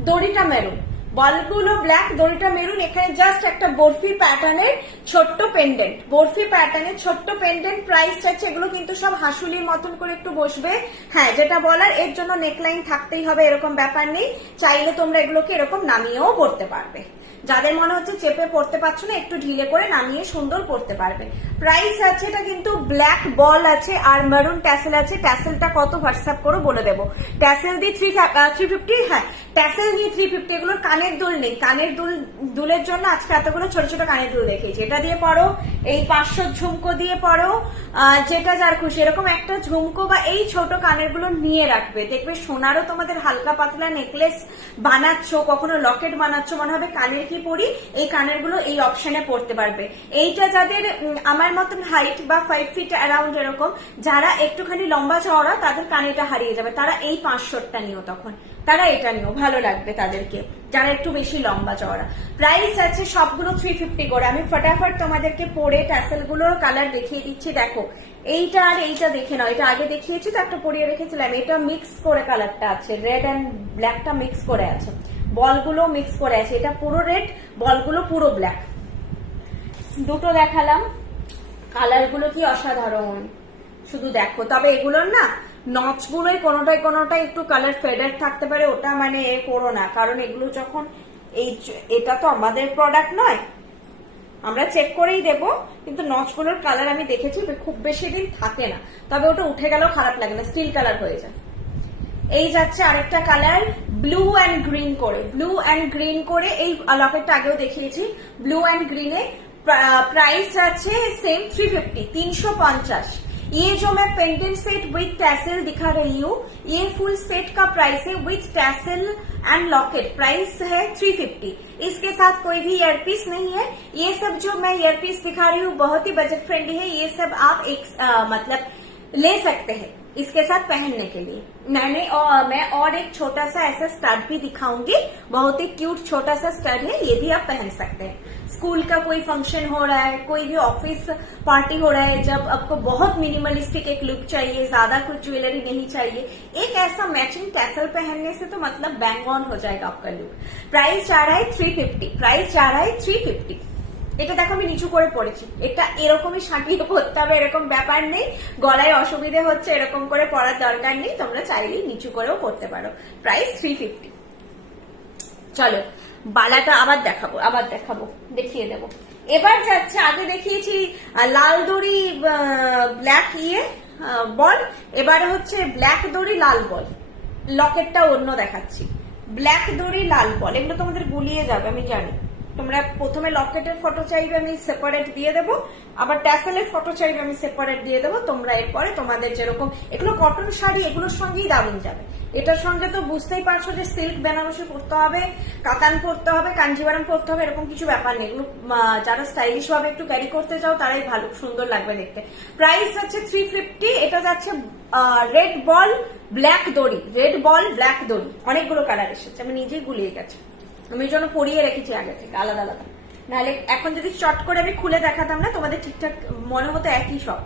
দড়িটা মেরুন, বলগুলো ব্ল্যাক, দড়িটা মেরুন। এখানে জাস্ট একটা বরফি প্যাটার্নের ছোট্ট পেন্ডেন্ট, বরফি প্যাটার্নের ছোট্ট পেন্ডেন্ট। প্রাইস আছে, এগুলো কিন্তু সব হাসুলির মতন করে একটু বসবে। হ্যাঁ, যেটা বলার, এর জন্য নেকলাইন থাকতেই হবে এরকম ব্যাপার নেই, চাইলে তোমরা এগুলোকে এরকম নামিয়েও পড়তে পারবে। যাদের মনে হচ্ছে চেপে পড়তে পারছো না, একটু ঢিলে করে নামিয়ে সুন্দর পড়তে পারবে। প্রাইস আছে, এটা কিন্তু ব্ল্যাক বল আছে আর মেরুন ট্যাসেল আছে। ট্যাসেলটা কত হোয়াটসঅ্যাপ করে বলে দেবো। ট্যাসেল দিয়ে 350, হ্যাঁ ট্যাসেল দিয়ে 350। এগুলোর কানের দুল নেই, কানের দুলের জন্য আজকে এতগুলো ছোট ছোট কানের দুল দেখিয়েছি। এটা দিয়ে পড়ো, এই 500 ঝুমকো দিয়ে পড়ো, যেটা যার খুশি। এরকম একটা ঝুমকো বা এই ছোট কানের গুলো নিয়ে রাখবে, দেখবে সোনারও তোমাদের হালকা পাতলা নেকলেস বানাচ্ছ, কখনো লকেট বানাচ্ছ, মনে হবে কানের কি পরি, এই কানের গুলো এই অপশনে পড়তে পারবে। এইটা যাদের আমার মতন হাইট বা 5 ফিট অ্যারাউন্ড এরকম, যারা একটুখানি লম্বা চওড়া তাদের কানেটা হারিয়ে যাবে, তারা এই 500টা নিও, তখন তারা এটা নিও, ভালো লাগবে তাদেরকে যারা একটু বেশি লম্বা চওড়া। প্রাইস আছে সবগুলো 350 করে। আমি ফটাফট তোমাদেরকে পরে ট্যাসেল গুলোর কালার দেখিয়ে দিচ্ছি। দেখো এইটা আর এইটা দেখে নাও, এটা আগে দেখিয়েছি তো, একটা পরিয়ে রেখেছিলাম। এটা মিক্স করে কালারটা আছে, রেড অ্যান্ড ব্ল্যাকটা মিক্স করে আছে, বলগুলো মিক্স করে আছে। এটা পুরো রেড, বলগুলো পুরো ব্ল্যাক। দুটো দেখালাম, কালার গুলো কি অসাধারণ, শুধু দেখো। তবে এগুলোর না নচ গুলোই কোনোটাই একটু কালার ফেডেড থাকতে পারে, ওটা মানে এ করো না, কারণ এগুলো যখন এটা তো আমাদের প্রোডাক্ট নয়, আমরা চেক করেই দেবো, কিন্তু নচগুলোর কালার আমি দেখেছি খুব বেশি দিন থাকে না, তবে ওটা উঠে গেলেও খারাপ লাগে না, স্টিল কালার হয়ে যায়। এই যাচ্ছে আরেকটা কালার ব্লু অ্যান্ড গ্রিন করে, ব্লু অ্যান্ড গ্রিন করে। এই লকেটটা আগেও দেখিয়েছি, ব্লু অ্যান্ড গ্রিনে। प्राइस আছে सेम 350, 350। ये जो मैं पेंडेंट सेट विथ टैसल दिखा रही हूँ, ये फुल सेट का प्राइस है with tassel and locket, price है 350। इसके साथ कोई भी ईयरपीस नहीं है। ये सब जो मैं ईयरपीस दिखा रही हूँ बहुत ही बजट फ्रेंडली है, ये सब आप एक मतलब ले सकते हैं इसके साथ पहनने के लिए। मैं और एक छोटा सा ऐसा स्टड भी दिखाऊंगी, बहुत ही क्यूट छोटा सा स्टड है, ये भी आप पहन सकते हैं। स्कूल का कोई फंक्शन हो रहा है, कोई भी ऑफिस पार्टी हो रहा है, जब आपको बहुत मिनिमलिस्टिक एक लुक चाहिए, ज्यादा कुछ ज्वेलरी नहीं चाहिए, एक ऐसा मैचिंग टैसल पहनने से तो मतलब बैंग ऑन हो जाएगा आपका लुक। प्राइस जा रहा है 350, प्राइस जा रहा है 350। এটা দেখো আমি নিচু করে পড়েছি, এটা এরকমই সাঁটিয়ে পড়তে হবে এরকম ব্যাপার নেই, গলায় অসুবিধে হচ্ছে এরকম করে পড়ার দরকার নেই, তোমরা চাইলেই নিচু করেও পড়তে পারো। প্রাইস 350। চলো বালাটা আবার দেখাবো, দেখিয়ে দেবো। এবার যাচ্ছে, আগে দেখিয়েছি লাল দড়ি ব্ল্যাক বল, এবারে হচ্ছে ব্ল্যাক দড়ি লাল বল। লকেটটা অন্য দেখাচ্ছি, ব্ল্যাক দড়ি লাল বল, এগুলো তোমাদের গুলিয়ে যাবে আমি জানি। তোমরা প্রথমে লকেটের ফটো চাইবে আমি সেপারেট দিয়ে দেবো, আবার ট্যাসেলের ফটো চাইবে আমি সেপারেট দিয়ে দেবো। তোমরা এরপরে তোমাদের যেরকম, এগুলো কটন শাড়ি, এগুলোর সঙ্গেই দারুণ যাবে। এটার সঙ্গে তো বুঝতেই পারছো যে সিল্ক বেনারসি পরতে হবে, কাতান পরতে হবে, কাঞ্জিভারাম পরতে হবে, এরকম কিছু ব্যাপার নেই। এগুলো যারা স্টাইলিশ ভাবে একটু ক্যারি করতে চাও তারাই ভালো সুন্দর লাগবে দেখতে। প্রাইস আছে 350। এটা যাচ্ছে রেড বল ব্ল্যাক দড়ি, রেড বল ব্ল্যাক দড়ি, অনেকগুলো কালার এসেছে, আমি নিজেই গুলিয়ে গেছি, আমি জন্য পরিয়ে রেখেছি আগে থেকে আলাদা আলাদা, নাহলে এখন যদি চট করে আমি খুলে দেখাতাম না তোমাদের ঠিকঠাক মনে হতো একই সব।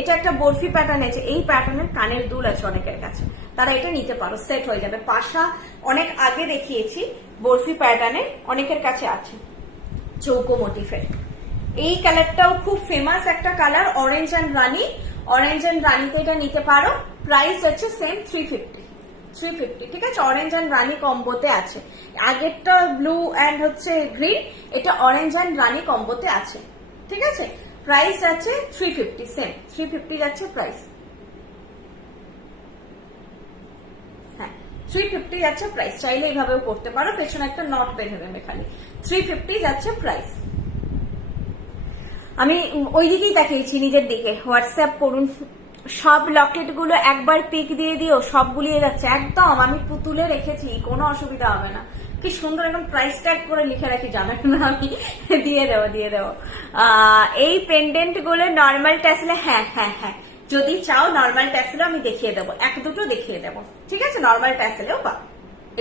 এটা একটা বরফি প্যাটার্ন আছে, এই প্যাটার্নের কানের দুল আছে অনেকের কাছে, তারা এটা নিতে পারো, সেট হয়ে যাবে। পাশা অনেক আগে দেখিয়েছি, বরফি প্যাটার্নে অনেকের কাছে আছে, চৌকো মোটিফের। এই কালারটাও খুব ফেমাস একটা কালার, অরেঞ্জ অ্যান্ড রানি, অরেঞ্জ অ্যান্ড রানিতে এটা নিতে পারো। প্রাইস হচ্ছে সেম 350, ঠিক আছে। অরেঞ্জ অ্যান্ড রানি কম্বোতে আছে, আগেরটা ব্লু অ্যান্ড হচ্ছে গ্রিন, এটা অরেঞ্জ অ্যান্ড রানি কম্বোতে আছে, ঠিক আছে। প্রাইস আছে 350, সেম 350 যাচ্ছে প্রাইস, হ্যাঁ 350 যাচ্ছে প্রাইস। চাইলে এইভাবেও করতে পারো, পেছনে একটা নট বের হবে খালি। 350 যাচ্ছে প্রাইস। আমি ওই দিকেই তাকিয়েছি, নিজের দিকে। হোয়াটসঅ্যাপ করুন, সব লকেট গুলো একবার পিক দিয়ে দিও, সব গুলিয়ে যাচ্ছে একদম। আমি পুতুলে রেখেছি, কোনো অসুবিধা হবে না। কি সুন্দর একদম প্রাইস ট্যাগ করে লিখে রাখি, জানেন না আমি, দিয়ে দেবো। এই পেন্ডেন্ট গুলো নর্মাল ট্যাসেলে, হ্যাঁ, যদি চাও নর্মাল ট্যাসেলেও আমি দেখিয়ে দেবো, এক দুটো দেখিয়ে দেবো, ঠিক আছে। নর্মাল ট্যাসেলেও বা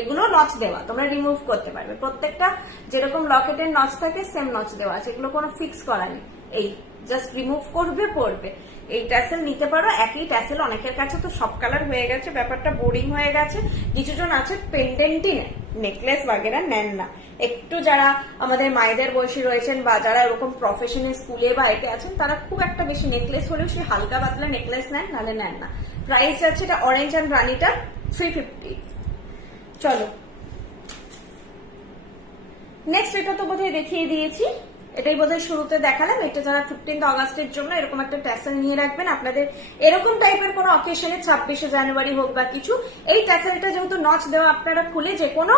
এগুলো নচ দেওয়া, তোমরা রিমুভ করতে পারবে। প্রত্যেকটা যেরকম লকেটের নচ থাকে সেম নচ দেওয়া আছে, এগুলো কোনো ফিক্স করা নেই। এই জাস্ট রিমুভ করবে, পড়বে। এই ট্যাসেল নিতে পারো, একই ট্যাসেল অনেকের কাছে তো সব কালার হয়ে গেছে, ব্যাপারটা বোরিং হয়ে গেছে। কিছুজন আছে পেন্ডেন্টই নেন, নেকলেস বাগেরা নেন না। একটু যারা আমাদের মায়েদের বয়সী রয়েছেন বা যারা এরকম প্রফেশনাল স্কুলে বা এতে আছেন, তারা খুব একটা বেশি নেকলেস হলেও সে হালকা পাতলা নেকলেস নেন, নাহলে নেন না। প্রাইস আছে এটা অরেঞ্জ অ্যান্ড রানিটা 350। চলো নেক্সট, এটা তো বোধহয় দেখিয়ে দিয়েছি, এটাই বোধহয় শুরুতে দেখালাম। এটা যারা 15 আগস্টের জন্য এরকম একটা ট্যাসেল নিয়ে রাখবেন আপনাদের এরকম টাইপের কোনো অকেশনে, 26শে জানুয়ারি হোক বা কিছু, এই ট্যাসেলটা যেহেতু নচ দেওয়া, আপনারা খুলে যে কোনো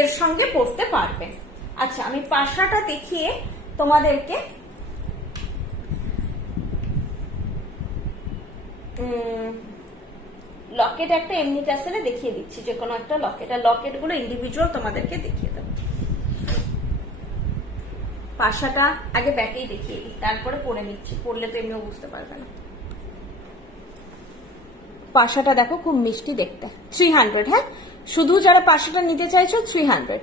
এর সঙ্গে পড়তে পারবেন। আচ্ছা, আমি পাশাটা দেখিয়ে তোমাদেরকে লকেট একটা এমনি ট্যাসেলে দেখিয়ে দিচ্ছি, যে কোনো একটা লকেট, আর লকেট গুলো ইন্ডিভিজুয়াল তোমাদেরকে দেখিয়ে দেবো। পাশাটা আগে ব্যাকেই দেখিয়ে দিই, তারপরে পরে নিচ্ছি, পরলে তো এমনিও বুঝতে পারবে না। পাশাটা দেখো খুব মিষ্টি দেখতে, 300। হ্যাঁ, শুধু যারা পাশাটা নিতে চাইছো 300।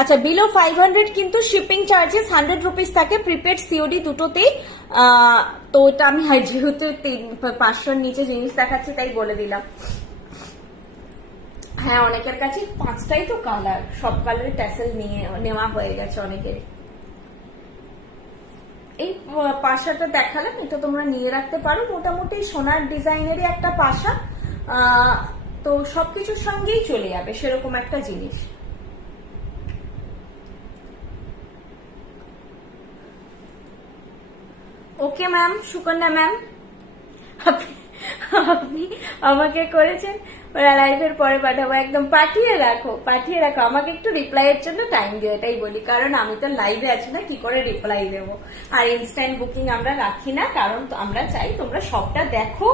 আচ্ছা, বিলো 500 কিন্তু শিপিং চার্জেস 100 রুপিস থাকে, প্রিপেড সিওডি দুটোতেই। তো ওটা আমি যেহেতু 500 নিচে জিনিস দেখাচ্ছি তাই বলে দিলাম। হ্যাঁ, অনেকের কাছে 5টাই তো কালার, সব কালারের ট্যাসেল নেওয়া হয়ে গেছে অনেকের। এই পাশাটা দেখালাম, এটা তোমরা নিয়ে রাখতে পারো, মোটামুটি সোনার ডিজাইনেরই একটা পাশা, তো সবকিছুর সঙ্গেই চলে যাবে সেরকম একটা জিনিস। ওকে ম্যাম, সুকন্যা ম্যাম, আপনি আমাকে করেছেন, ওরা লাইভের পরে পাঠাবো, একদম পাঠিয়ে রাখো, পাঠিয়ে রাখো, আমাকে একটু রিপ্লাইয়ের জন্য টাইম দিও, এটাই বলি, কারণ আমি তো লাইভে আছি না, কি করে রিপ্লাই দেবো। আর ইনস্ট্যান্ট বুকিং আমরা রাখি না, কারণ আমরা চাই তোমরা সবটা দেখো,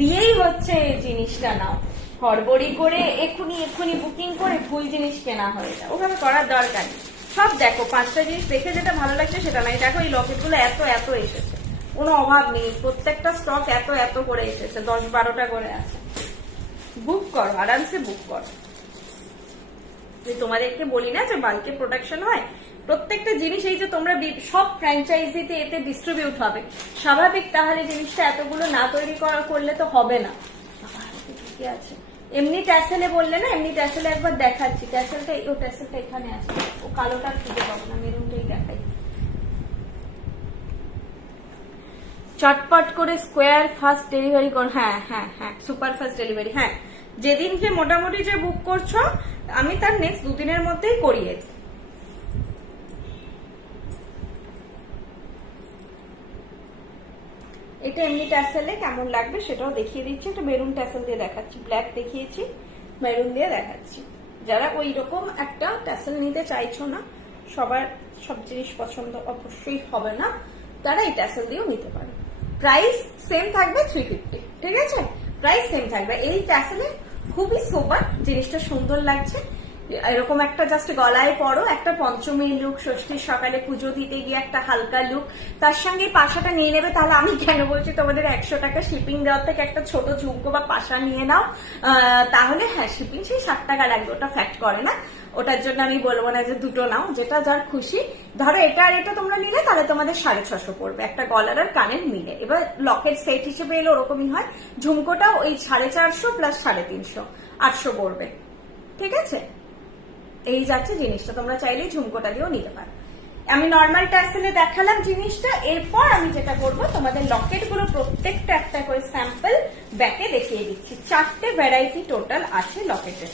দিয়েই হচ্ছে জিনিসটা নাও। হড়বড়ি করে এক্ষুনি বুকিং করে ভুল জিনিস কেনা হয়ে যায়, ওখানে করার দরকার নেই। সব দেখো, 5টা জিনিস দেখে যেটা ভালো লাগছে সেটা নাই। দেখো এই লকেটগুলো এত এসেছে, কোনো অভাব নেই, প্রত্যেকটা স্টক এত করে এসেছে, 10-12টা করে আছে। বুক করো, আরামসে বুক করো। তোমাদেরকে বলি না যে বাল্কে প্রোডাকশন হয়, প্রত্যেকটা জিনিস এই যে তোমরা সব ফ্র্যাঞ্চাইজিতে এতে ডিস্ট্রিবিউট হবে, স্বাভাবিক, তাহলে জিনিসটা এতগুলো না তৈরি করলে তো হবে না। ঠিকই আছে, এমনি ট্যাসেলে বললে না, এমনি ট্যাসেলে একবার দেখাচ্ছি, ট্যাসেলটা এখানে আছে, ও কালোটা খুঁজে পাবো না, মেরুনটাই দেখাই। চটপট করে স্কোয়ার ফাস্ট ডেলিভারি কর, হ্যাঁ, সুপার ফাস্ট ডেলিভারি। হ্যাঁ, যেদিনকে মোটামুটি যে বুক করছো আমি তার নেক্সট 2 দিনের মধ্যেই করিয়ে দিই। এটা এমনি ট্যাসেলে কেমন লাগবে সেটাও দেখিয়ে দিচ্ছি, একটা মেরুন ট্যাসেল দিয়ে দেখাচ্ছি, ব্ল্যাক দেখিয়েছি, মেরুন দিয়ে দেখাচ্ছি। যারা ওই রকম একটা ট্যাসেল নিতে চাইছো না, সবার সব জিনিস পছন্দ অবশ্যই হবে না, তারা এই ট্যাসেল দিয়েও নিতে পারে। প্রাইস সেম থাকবে 350, ঠিক আছে, প্রাইস সেম থাকবে। এই ট্যাসেলে খুবই সোবার, জিনিসটা সুন্দর লাগছে, এরকম একটা জাস্ট গলায় পরো, একটা পঞ্চমী লুক, ষষ্ঠীর সকালে পুজো দিতে গিয়ে একটা হালকা লুক, তার সঙ্গে পাশাটা নিয়ে নেবে। তাহলে আমি কেন বলছি তোমাদের 100 টাকা শিপিং দেওয়ার থেকে একটা ছোট ঝুমকো বা পাশা নিয়ে নাও, তাহলে হ্যাঁ শিপিং সেই 60 টাকা লাগবে, ওটা ফ্যাক্ট করে না, ওটার জন্য আমি বলবো না যে দুটো নাও, যেটা যার খুশি। ধরো এটা আর এটা তোমরা নিলে তাহলে তোমাদের 650 পড়বে, একটা গলার আর কানের মিলে। এবার লকেট সেট হিসেবে এলে ওরকমই হয়, ঝুমকোটা ওই 450 প্লাস 350, 800 পড়বে, ঠিক আছে। এই যাচ্ছে জিনিসটা, তোমরা চাইলেই ঝুমকোটা দিয়েও নিতে পারো। আমি নর্মাল ট্যাসেলে দেখালাম জিনিসটা, এরপর আমি যেটা করবো তোমাদের লকেট গুলো প্রত্যেকটা একটা করে স্যাম্পল ব্যাকে দেখিয়ে দিচ্ছি। 4টে ভ্যারাইটি টোটাল আছে লকেটের।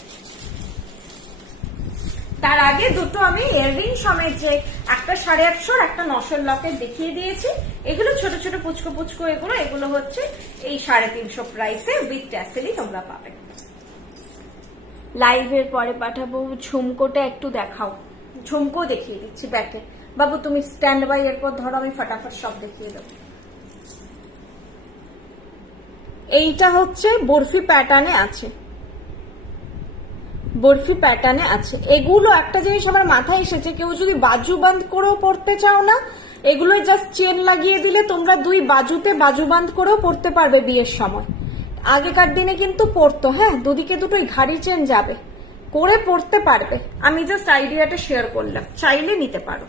তার আগে দুটো আমি ইয়াররিং সমেত যে একটা 850 একটা 900 লকেট দেখিয়ে দিয়েছি, এগুলো ছোট ছোট পুচকো এগুলো হচ্ছে এই 350 প্রাইসে উইথ ট্যাসেলই তোমরা পাবে। লাইভের পরে পাঠাবো। ঝুমকোটা একটু দেখাও, ঝুমকো দেখিয়ে দিচ্ছি ব্যাকে। বাবু তুমি স্ট্যান্ড বাই, এরপর ধরো আমি ফটাফট সব দেখিয়ে দেবো। এইটা হচ্ছে বরফি প্যাটার্নে আছে, বরফি প্যাটার্নে আছে। এগুলো একটা জিনিস আমার মাথায় এসেছে, কেউ যদি বাজু বাঁধ করেও পড়তে চাও না, এগুলো জাস্ট চেন লাগিয়ে দিলে তোমরা 2 বাজুতে বাজু বাঁধ করেও পড়তে পারবে বিয়ের সময়। আগেকার দিনে কিন্তু পড়তো, হ্যাঁ, দুদিকে দুটোই ঘাড়ি চেন যাবে, করে পড়তে পারবে। আমি জাস্ট আইডিয়াটা শেয়ার করলাম, চাইলে নিতে পারো।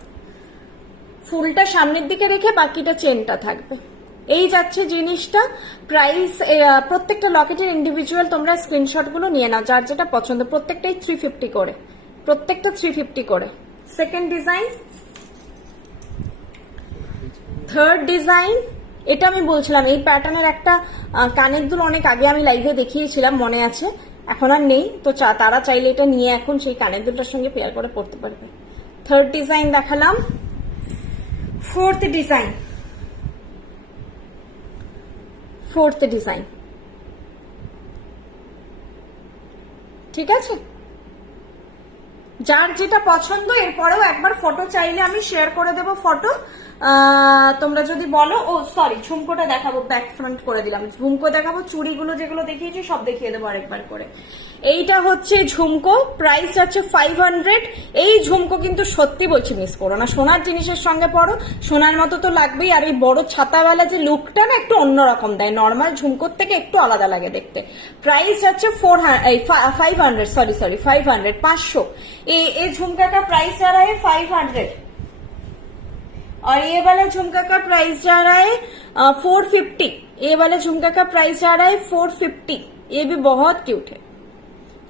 ফুলটা সামনের দিকে রেখে বাকিটা চেনটা থাকবে। এই যাচ্ছে জিনিসটা। প্রাইস প্রত্যেকটা লকেটের ইন্ডিভিজুয়াল তোমরা স্ক্রিনশট গুলো নিয়ে নাও, যার যেটা পছন্দ। প্রত্যেকটাই 350 করে, প্রত্যেকটা 350 করে। সেকেন্ড ডিজাইন, থার্ড ডিজাইন, এটা আমি বলছিলাম এই প্যাটার্নের একটা কানের দুল অনেক আগে আমি লাইভে দেখিয়েছিলাম, মনে আছে, এখন আর নেই। তো তারা চাইলে এটা নিয়ে এখন সেই কানের দুলটার সঙ্গে পেয়ার করে পড়তে পারবে। থার্ড ডিজাইন দেখালাম। ফোর্থ ডিজাইন, ফোর্থ ডিজাইন, ঠিক আছে। যার যেটা পছন্দ, এরপরেও একবার ফটো চাইলে আমি শেয়ার করে দেব ফটো, তোমরা যদি বলো, ও সরি ঝুমকোটা দেখাবো, ব্যাক ফ্রন্ট করে দিলাম, ঝুমকো দেখাবো, চুড়িগুলো যেগুলো দেখিয়েছি সব দেখিয়ে দেবো আরেকবার করে। এইটা হচ্ছে ঝুমকো, প্রাইস আছে 500। এই ঝুমকো কিন্তু সত্যি বলছি মিস করো না, সোনার জিনিসের সঙ্গে পরো, সোনার মতো তো লাগবেই। আর এই বড় ছাতাওয়ালা যে লুকটা না একটু অন্যরকম দেয়, নর্মাল ঝুমকোর থেকে একটু আলাদা লাগে দেখতে। প্রাইস আছে 500, सॉरी 500, 500। ये झुमका का प्राइस जा रहा है 500 और ये वाला झुमका का प्राइस जा रहा है 450। ये वाला झुमका का प्राइस जा रहा है 450। ये भी बहुत क्यूट है,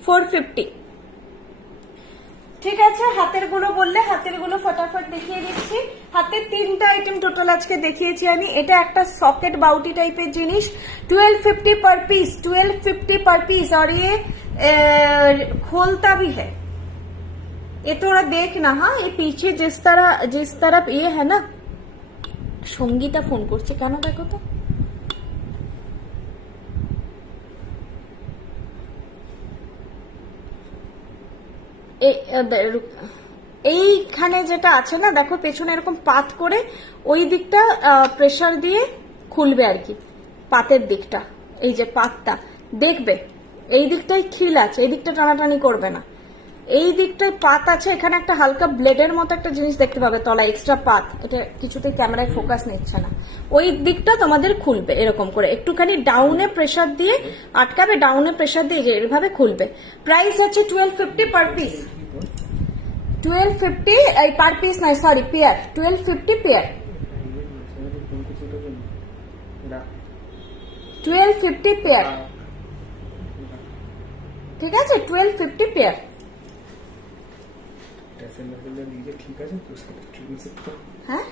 450। ঠিক আছে, হাতের গুলো বললে হাতের গুলো ফটাফট দেখিয়ে দিচ্ছি। হাতের 3টা আইটেম টোটাল আজকে দেখিয়েছি আমি। এটা একটা সকেট বাউটি টাইপের জিনিস, 1250 पर पीस, 1250 पर पीस। और ये खोलता भी है, ये थोड़ा देखना। हाँ, ये पीछे जिस तरफ ये है ना, সঙ্গীতা ফোন করছে কেন দেখো তো। এইখানে যেটা আছে না দেখো, পেছনে এরকম পাত করে ওই দিকটা প্রেসার দিয়ে খুলবে আর কি, পাতের দিকটা, এই যে পাতটা দেখবে এই দিকটাই খিল আছে, এই দিকটা টানাটানি করবে না, এই দিকটায় পাত আছে। এখানে একটা হালকা ব্লেডের মতো একটা জিনিস দেখতে পাবে তলা, এক্সট্রা পাত, এটা কিছুতেই ক্যামেরায় ফোকাস নিচ্ছে না। ওই দিকটা তোমাদের খুলবে এরকম করে, একটুখানি ডাউনে প্রেসার দিয়ে আটকাবে, ডাউনে প্রেসার দিয়ে যে এভাবে খুলবে। প্রাইস আছে 1250 পার পিস, 1250 পার পিস নয়, সরি পেয়ার, 1250 পেয়ার, 1250 পেয়ার। ঠিক আছে, 1250 পেয়ার। ঠিক আছে, হ্যাঁ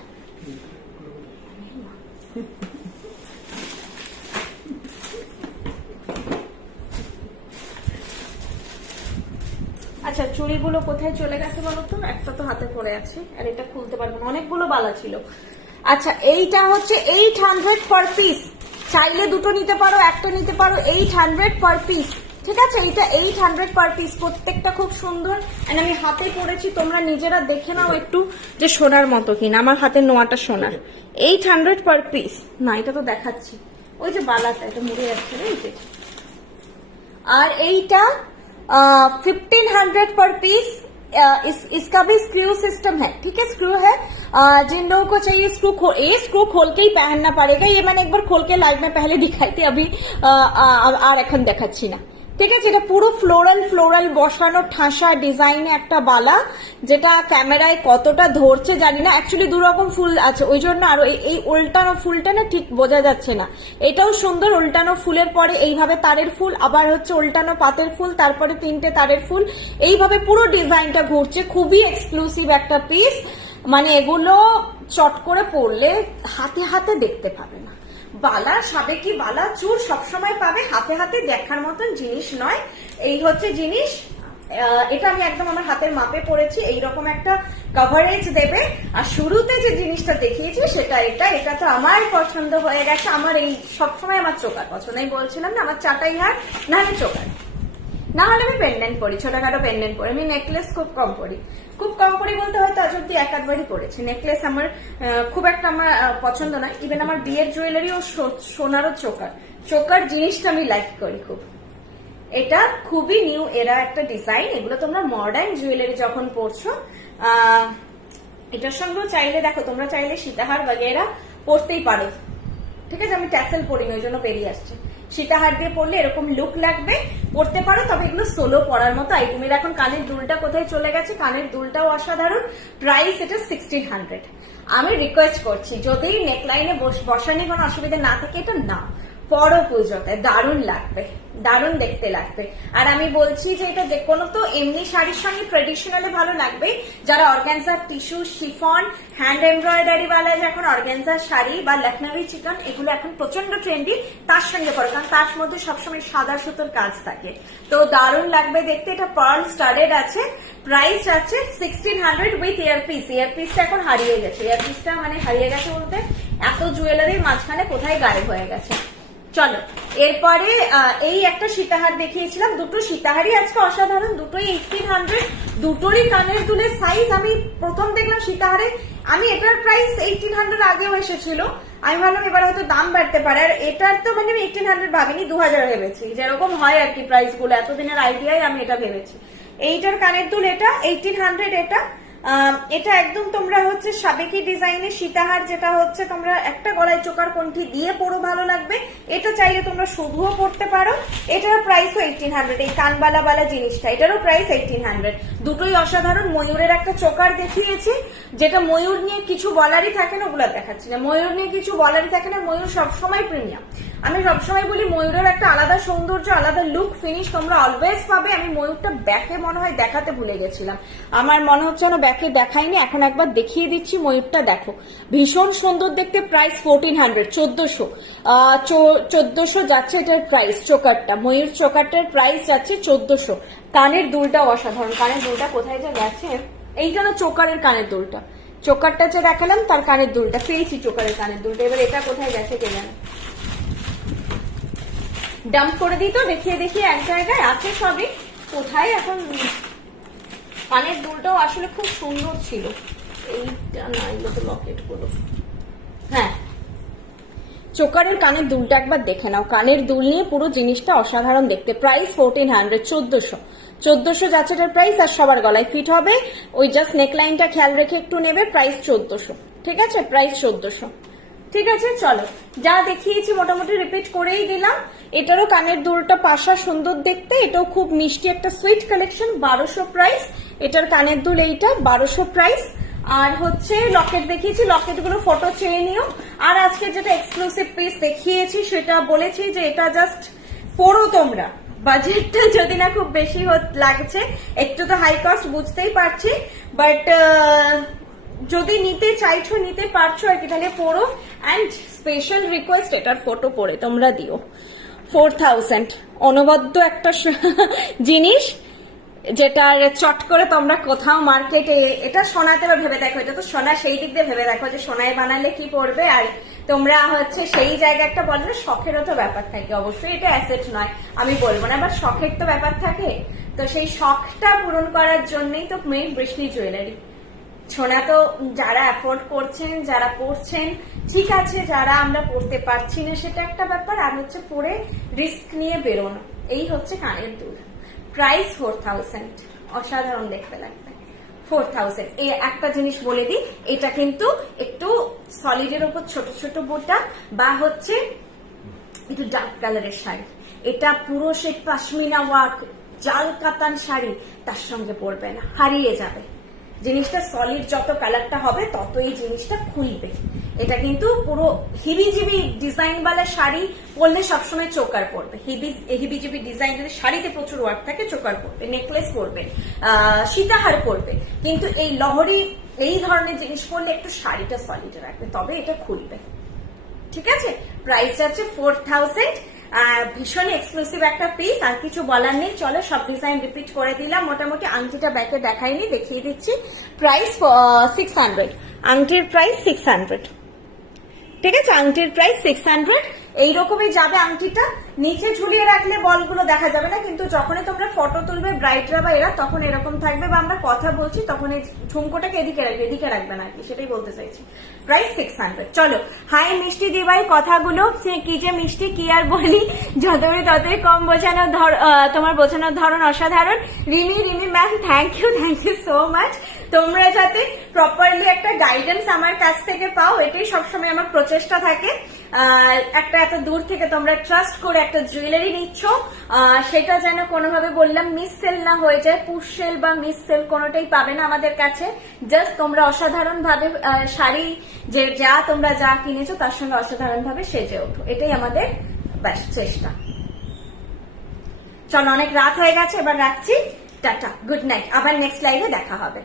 আচ্ছা, চুড়িগুলো কোথায় চলে গেছে বলো তো? একটা তো হাতে পড়ে আছে, আর এটা খুলতে পারবো না, অনেকগুলো বালা ছিল। আচ্ছা, এইটা হচ্ছে 800 পার পিস, চাইলে দুটো নিতে পারো, একটা নিতে পারো, 800 পার পিস। ঠিক আছে, এটা 800 পার পিস, প্রত্যেকটা খুব সুন্দর। আমি হাতে পরেছি, তোমরা নিজেরা দেখে নাও একটু যে সোনার মতো কিনা। আমার হাতের নোয়াটা সোনার, 800 পার পিস। না, এটা তো দেখাচ্ছি, ওই যে বালাটা এটা মুড়ে যাচ্ছে না, এই যে। আর এইটা 1500 पर पीस। इसका भी स्क्रू सिस्टम है, ठीक है, स्क्रू है। जिन लोगों को चाहिए स्क्रू खोल के ही पहनना पड़ेगा। ये मैंने एक बार खोल के लाइव में पहले दिखाई थी, अभी আর এখন দেখাচ্ছি না। ঠিক আছে, এটা পুরো ফ্লোরাল বসানো ঠাসা ডিজাইনে একটা বালা, যেটা ক্যামেরায় কতটা ধরছে জানি না। অ্যাকচুয়ালি দু রকম ফুল আছে, ওই জন্য আরো এই উল্টানো ফুলটা না ঠিক বোঝা যাচ্ছে না। এটাও সুন্দর, উল্টানো ফুলের পরে এইভাবে তারের ফুল, আবার হচ্ছে উল্টানো পাতের ফুল, তারপরে 3টে তারের ফুল, এইভাবে পুরো ডিজাইনটা ঘুরছে। খুবই এক্সক্লুসিভ একটা পিস, মানে এগুলো চট করে পরলে হাতে হাতে দেখতে পাবে না। বালা, সাবেকি বালা, চুর সবসময় পাবে, হাতে হাতে দেখার মতন জিনিস নয়। এই হচ্ছে জিনিস, এটা আমি একদম আমার হাতের মাপে পড়েছি। এইরকম একটা কভারেজ দেবে। আর শুরুতে যে জিনিসটা দেখিয়েছি সেটা এটা তো আমার পছন্দ হয়ে গেছে। আমার এই সবসময় আমার চোকার পছন্দ, আমি বলছিলাম না, আমার চাটাই হার না হলে চোকার, না হলে আমি পেন্ডেন্ট পরি, ছোটখাটো পেন্ডেন্ট পরি। আমি নেকলেস খুব কম পরি, বলতে হয়তো আজ অব্দি এক আধবারই পড়েছি। নেকলেস আমার খুব একটা আমার পছন্দ নয়। ইভেন আমার বিয়ের জুয়েলারি ও সোনারও চোকার জিনিসটা আমি লাইক করি খুব। এটা খুবই নিউ এরা একটা ডিজাইন। এগুলো তোমরা মডার্ন জুয়েলারি যখন পরছো, এটার সঙ্গেও চাইলে দেখো, তোমরা চাইলে সীতাহার বাগেরা পরতেই পারো। ঠিক আছে, আমি ট্যাসেল পরিনি, ওই জন্য বেরিয়ে আসছে। সীতাহার দিয়ে পরলে এরকম লুক লাগবে, পরতে পারো। তবে এগুলো সোলো পরার মতো আইটেম। এখন কানের দুলটা কোথায় চলে গেছে, কানের দুলটাও অসাধারণ। প্রাইস এটা 1600। আমি রিকোয়েস্ট করছি, যদি নেকলাইনে বসানি কোনো অসুবিধা না থাকে, এটা না পরো পুজোতে, দারুণ লাগবে, দারুণ দেখতে লাগবে। আর আমি বলছি যে এটা যে কোনো তো এমনি শাড়ির সঙ্গে ট্রেডিশনালি ভালো লাগবে। যারা organza tissue, chiffon, hand embroidery ওয়ালা এখন অর্গানজার শাড়ি বা লখনৌই চিকন, এগুলো এখন প্রচন্ড ট্রেন্ডি, তার সঙ্গে পরে, কারণ তার মধ্যে সবসময় সাদা সুতোর কাজ থাকে, তো দারুণ লাগবে দেখতে। এটা পার্ল স্টাডেড আছে। প্রাইস আছে 1600 উইথ ইয়ারপিস। ইয়ারপিসটা এখন হারিয়ে গেছে, ইয়ারপিসটা মানে হারিয়ে গেছে বলতে এত জুয়েলারির মাঝখানে কোথায় গায়েব হয়ে গেছে। চলো এরপরে এই একটা সীতাহার দেখিয়েছিলাম, দুটো সীতাহারই আজকে অসাধারণ, দুটোই 1800, দুটোরই কানের দুলের সাইজ। আমি প্রথম দেখলাম সীতাহারে, আমি এটার প্রাইস 1800 আগেও এসেছিল, আমি ভাবলাম এবার হয়তো দাম বাড়তে পারে, আর এটার তো মানে আমি 1800 ভাবিনি, 2000 ভেবেছি, যেরকম হয় আর কি প্রাইস গুলো, এতদিনের আইডিয়ায় আমি এটা ভেবেছি। এইটার কানের দুল এটা 1800, এটা একদম তোমরা হচ্ছে সাবেকি ডিজাইনের সীতাহার, যেটা হচ্ছে তোমরা একটা গলায় চোকার কণ্ঠি দিয়ে পরো, ভালো লাগবে। এটা চাইলে তোমরা শুধুও পরতে পারো। এটার প্রাইসও 1800, এই কানবালা বালা জিনিসটা, এটারও প্রাইস 1800। দুটোই অসাধারণ। ময়ূরের একটা চোকার দেখিয়েছি, যেটা ময়ূর নিয়ে কিছু বলারই থাকে না, ওগুলো দেখাচ্ছি না। ময়ূর নিয়ে কিছু বলারই থাকে না, ময়ূর সবসময় প্রিমিয়াম। আমি সবসময় বলি ময়ূরের একটা আলাদা সৌন্দর্য, আলাদা লুক, ফিনিশ তোমরা অলওয়েজ পাবে। আমি ময়ূরটা ব্যাকে মনে হয় দেখাতে ভুলে গেছিলাম, আমার মনে হচ্ছে না ব্যাকে দেখাইনি, এখন একবার দেখিয়ে দিচ্ছি। ময়ূরটা দেখো, ভীষণ সুন্দর দেখতে। প্রাইস 1400, 1400 যাচ্ছে এটার প্রাইস। চোকারটা, ময়ূর চোকারটার প্রাইস যাচ্ছে 1400। কানের দুলটা অসাধারণ, কানের দুলটা কোথায় যে গেছে, এইটা না চোকারের কানের দুলটা, চোকারটা যে দেখালাম তার কানের দুলটা পেয়েছি, চোকারের কানের দুলটা। এবার এটা কোথায় গেছে কে জানে, ডাম্প করে দিই তো, দেখিয়ে দেখিয়ে এক জায়গায় আছে সবই, কোথায় এখন। কানের দুলটাও আসলে খুব সুন্দর ছিল, এইটা না, এগুলো তো লকেট গুলো। হ্যাঁ, চোকারের কানের দুলটা একবার দেখে নাও, কানের দুল নিয়ে পুরো জিনিসটা অসাধারণ দেখতে। প্রাইস 1400, 1400 যাচ্ছে এটার প্রাইস। আর সবার গলায় ফিট হবে, ওই জাস্ট নেকলাইনটা খেয়াল রেখে একটু নেবে। প্রাইস 1400, ঠিক আছে, প্রাইস 1400। ঠিক আছে, চলো যা দেখিয়েছি মোটামুটি রিপিট করেই দিলাম। এটারও কানের দুলটা পাশা সুন্দর দেখতে, এটাও খুব মিষ্টি একটা সুইট কালেকশন। 1200 প্রাইস এটার কানের দুল, এইটা 1200 প্রাইস। আর হচ্ছে লকেট দেখিয়েছি, লকেট গুলো ফটো চেয়ে নিও। আর আজকে যেটা এক্সক্লুসিভ পিস দেখিয়েছি সেটা বলেছি যে এটা জাস্ট পড়ো তোমরা, বাজেটটা যদি না খুব বেশি লাগছে, একটু তো হাই কস্ট বুঝতেই পারছি, বাট যদি নিতে চাইছো নিতে পারছো আর কি, তাহলে পড়ো। অ্যান্ড স্পেশাল রিকোয়েস্ট, এটার ফটো পড়ে তোমরা দিও। 4000 অনবদ্য একটা জিনিস, যেটার চট করে তোমরা কোথাও মার্কেটে, এটা সোনাতে ভেবে দেখো, এটা তো সোনা, সেই দিক দিয়ে ভেবে দেখো যে সোনায় বানালে কি পড়বে। আর তোমরা হচ্ছে সেই জায়গা একটা বলবে, শখেরও তো ব্যাপার থাকে, অবশ্যই এটা অ্যাসেট নয় আমি বলবো না, বাট শখের তো ব্যাপার থাকে। তো সেই শখটা পূরণ করার জন্যই তো মেইন বৃষ্টি জুয়েলারি। সোনা তো যারা অ্যাফোর্ড করছেন, যারা পড়ছেন ঠিক আছে, যারা আমরা পড়তে পারছি না সেটা একটা ব্যাপার, আর হচ্ছে পড়ে রিস্ক নিয়ে বেরোনো, এই হচ্ছে কানের দুল। প্রাইস 4000, অসাধারণ দেখতে লাগবে। 4000। এই একটা জিনিস বলে দিই, এটা কিন্তু একটু সলিডের উপর ছোট ছোট বোটা বা হচ্ছে একটু ডার্ক কালারের শাড়ি, এটা পুরো সেই পাশমিনা ওয়ার্ক জাল কাতান শাড়ি, তার সঙ্গে পরবে না, হারিয়ে যাবে জিনিসটা। সলিড যত কালারটা হবে তত এই জিনিসটা খুলবে। এটা কিন্তু পুরো হিবিজিবি ডিজাইন বালা শাড়ি পরলে সবসময় চোকার পড়বে, হিবিজিবি ডিজাইন যদি শাড়িতে প্রচুর ওয়ার্ক থাকে চোকার পড়বে, নেকলেস পরবে, সীতাহার পরবে, কিন্তু এই লহরি এই ধরনের জিনিস পরলে একটু শাড়িটা সলিড রাখবে, তবে এটা খুলবে। ঠিক আছে, প্রাইস আছে 4000। ভীষণ এক্সক্লুসিভ একটা পিস, আর কিছু বলার নেই। চলো সব ডিজাইন রিপিট করে দিলাম মোটামুটি। আংটিটা ব্যাকে দেখাইনি, দেখিয়ে দিচ্ছি। প্রাইস 600, আংটির প্রাইস 600, ঠিক আছে, আংটির প্রাইস 600। এইরকমই যাবে আংটিটা, নিচে ঝুলিয়ে রাখলে বলগুলো দেখা যাবে না, কিন্তু যখনই তোমরা ফটো তুলবে ব্রাইটরা বা এরা, তখন এরকম থাকবে, বা আমরা কথা বলছি তখন এই ঝুমকোটাকে এদিকে রাখবে না আর কি, সেটাই বলতে চাইছি। প্রাইস 600। চলো, হাই মিষ্টি দিবাই, কথাগুলো কি যে মিষ্টি, কি আর বলি, যতই ততই কম বোঝানো, তোমার বোঝানোর ধরন অসাধারণ। Rimi ma'am, thank you so much. তোমরা যাতে প্রপারলি একটা গাইডেন্স আমার কাছ থেকে পাও, এটাই সবসময় আমার প্রচেষ্টা থাকে। একটা এত দূর থেকে তোমরা ট্রাস্ট করে একটা জুয়েলারি নিচ্ছ, সেটা যেন কোনোভাবে বললাম মিস সেল না হয়ে যায়। পুশ সেল বা মিস সেল কোনোটাই পাবে না আমাদের কাছে। জাস্ট তোমরা অসাধারণ ভাবে শাড়ি যে তোমরা যা কিনেছো তার সঙ্গে অসাধারণ ভাবে সেজে ওঠো, এটাই আমাদের ব্যাস চেষ্টা। চলো, অনেক রাত হয়ে গেছে, এবার রাখছি, টাটা, গুড নাইট, আবার নেক্সট লাইভে দেখা হবে।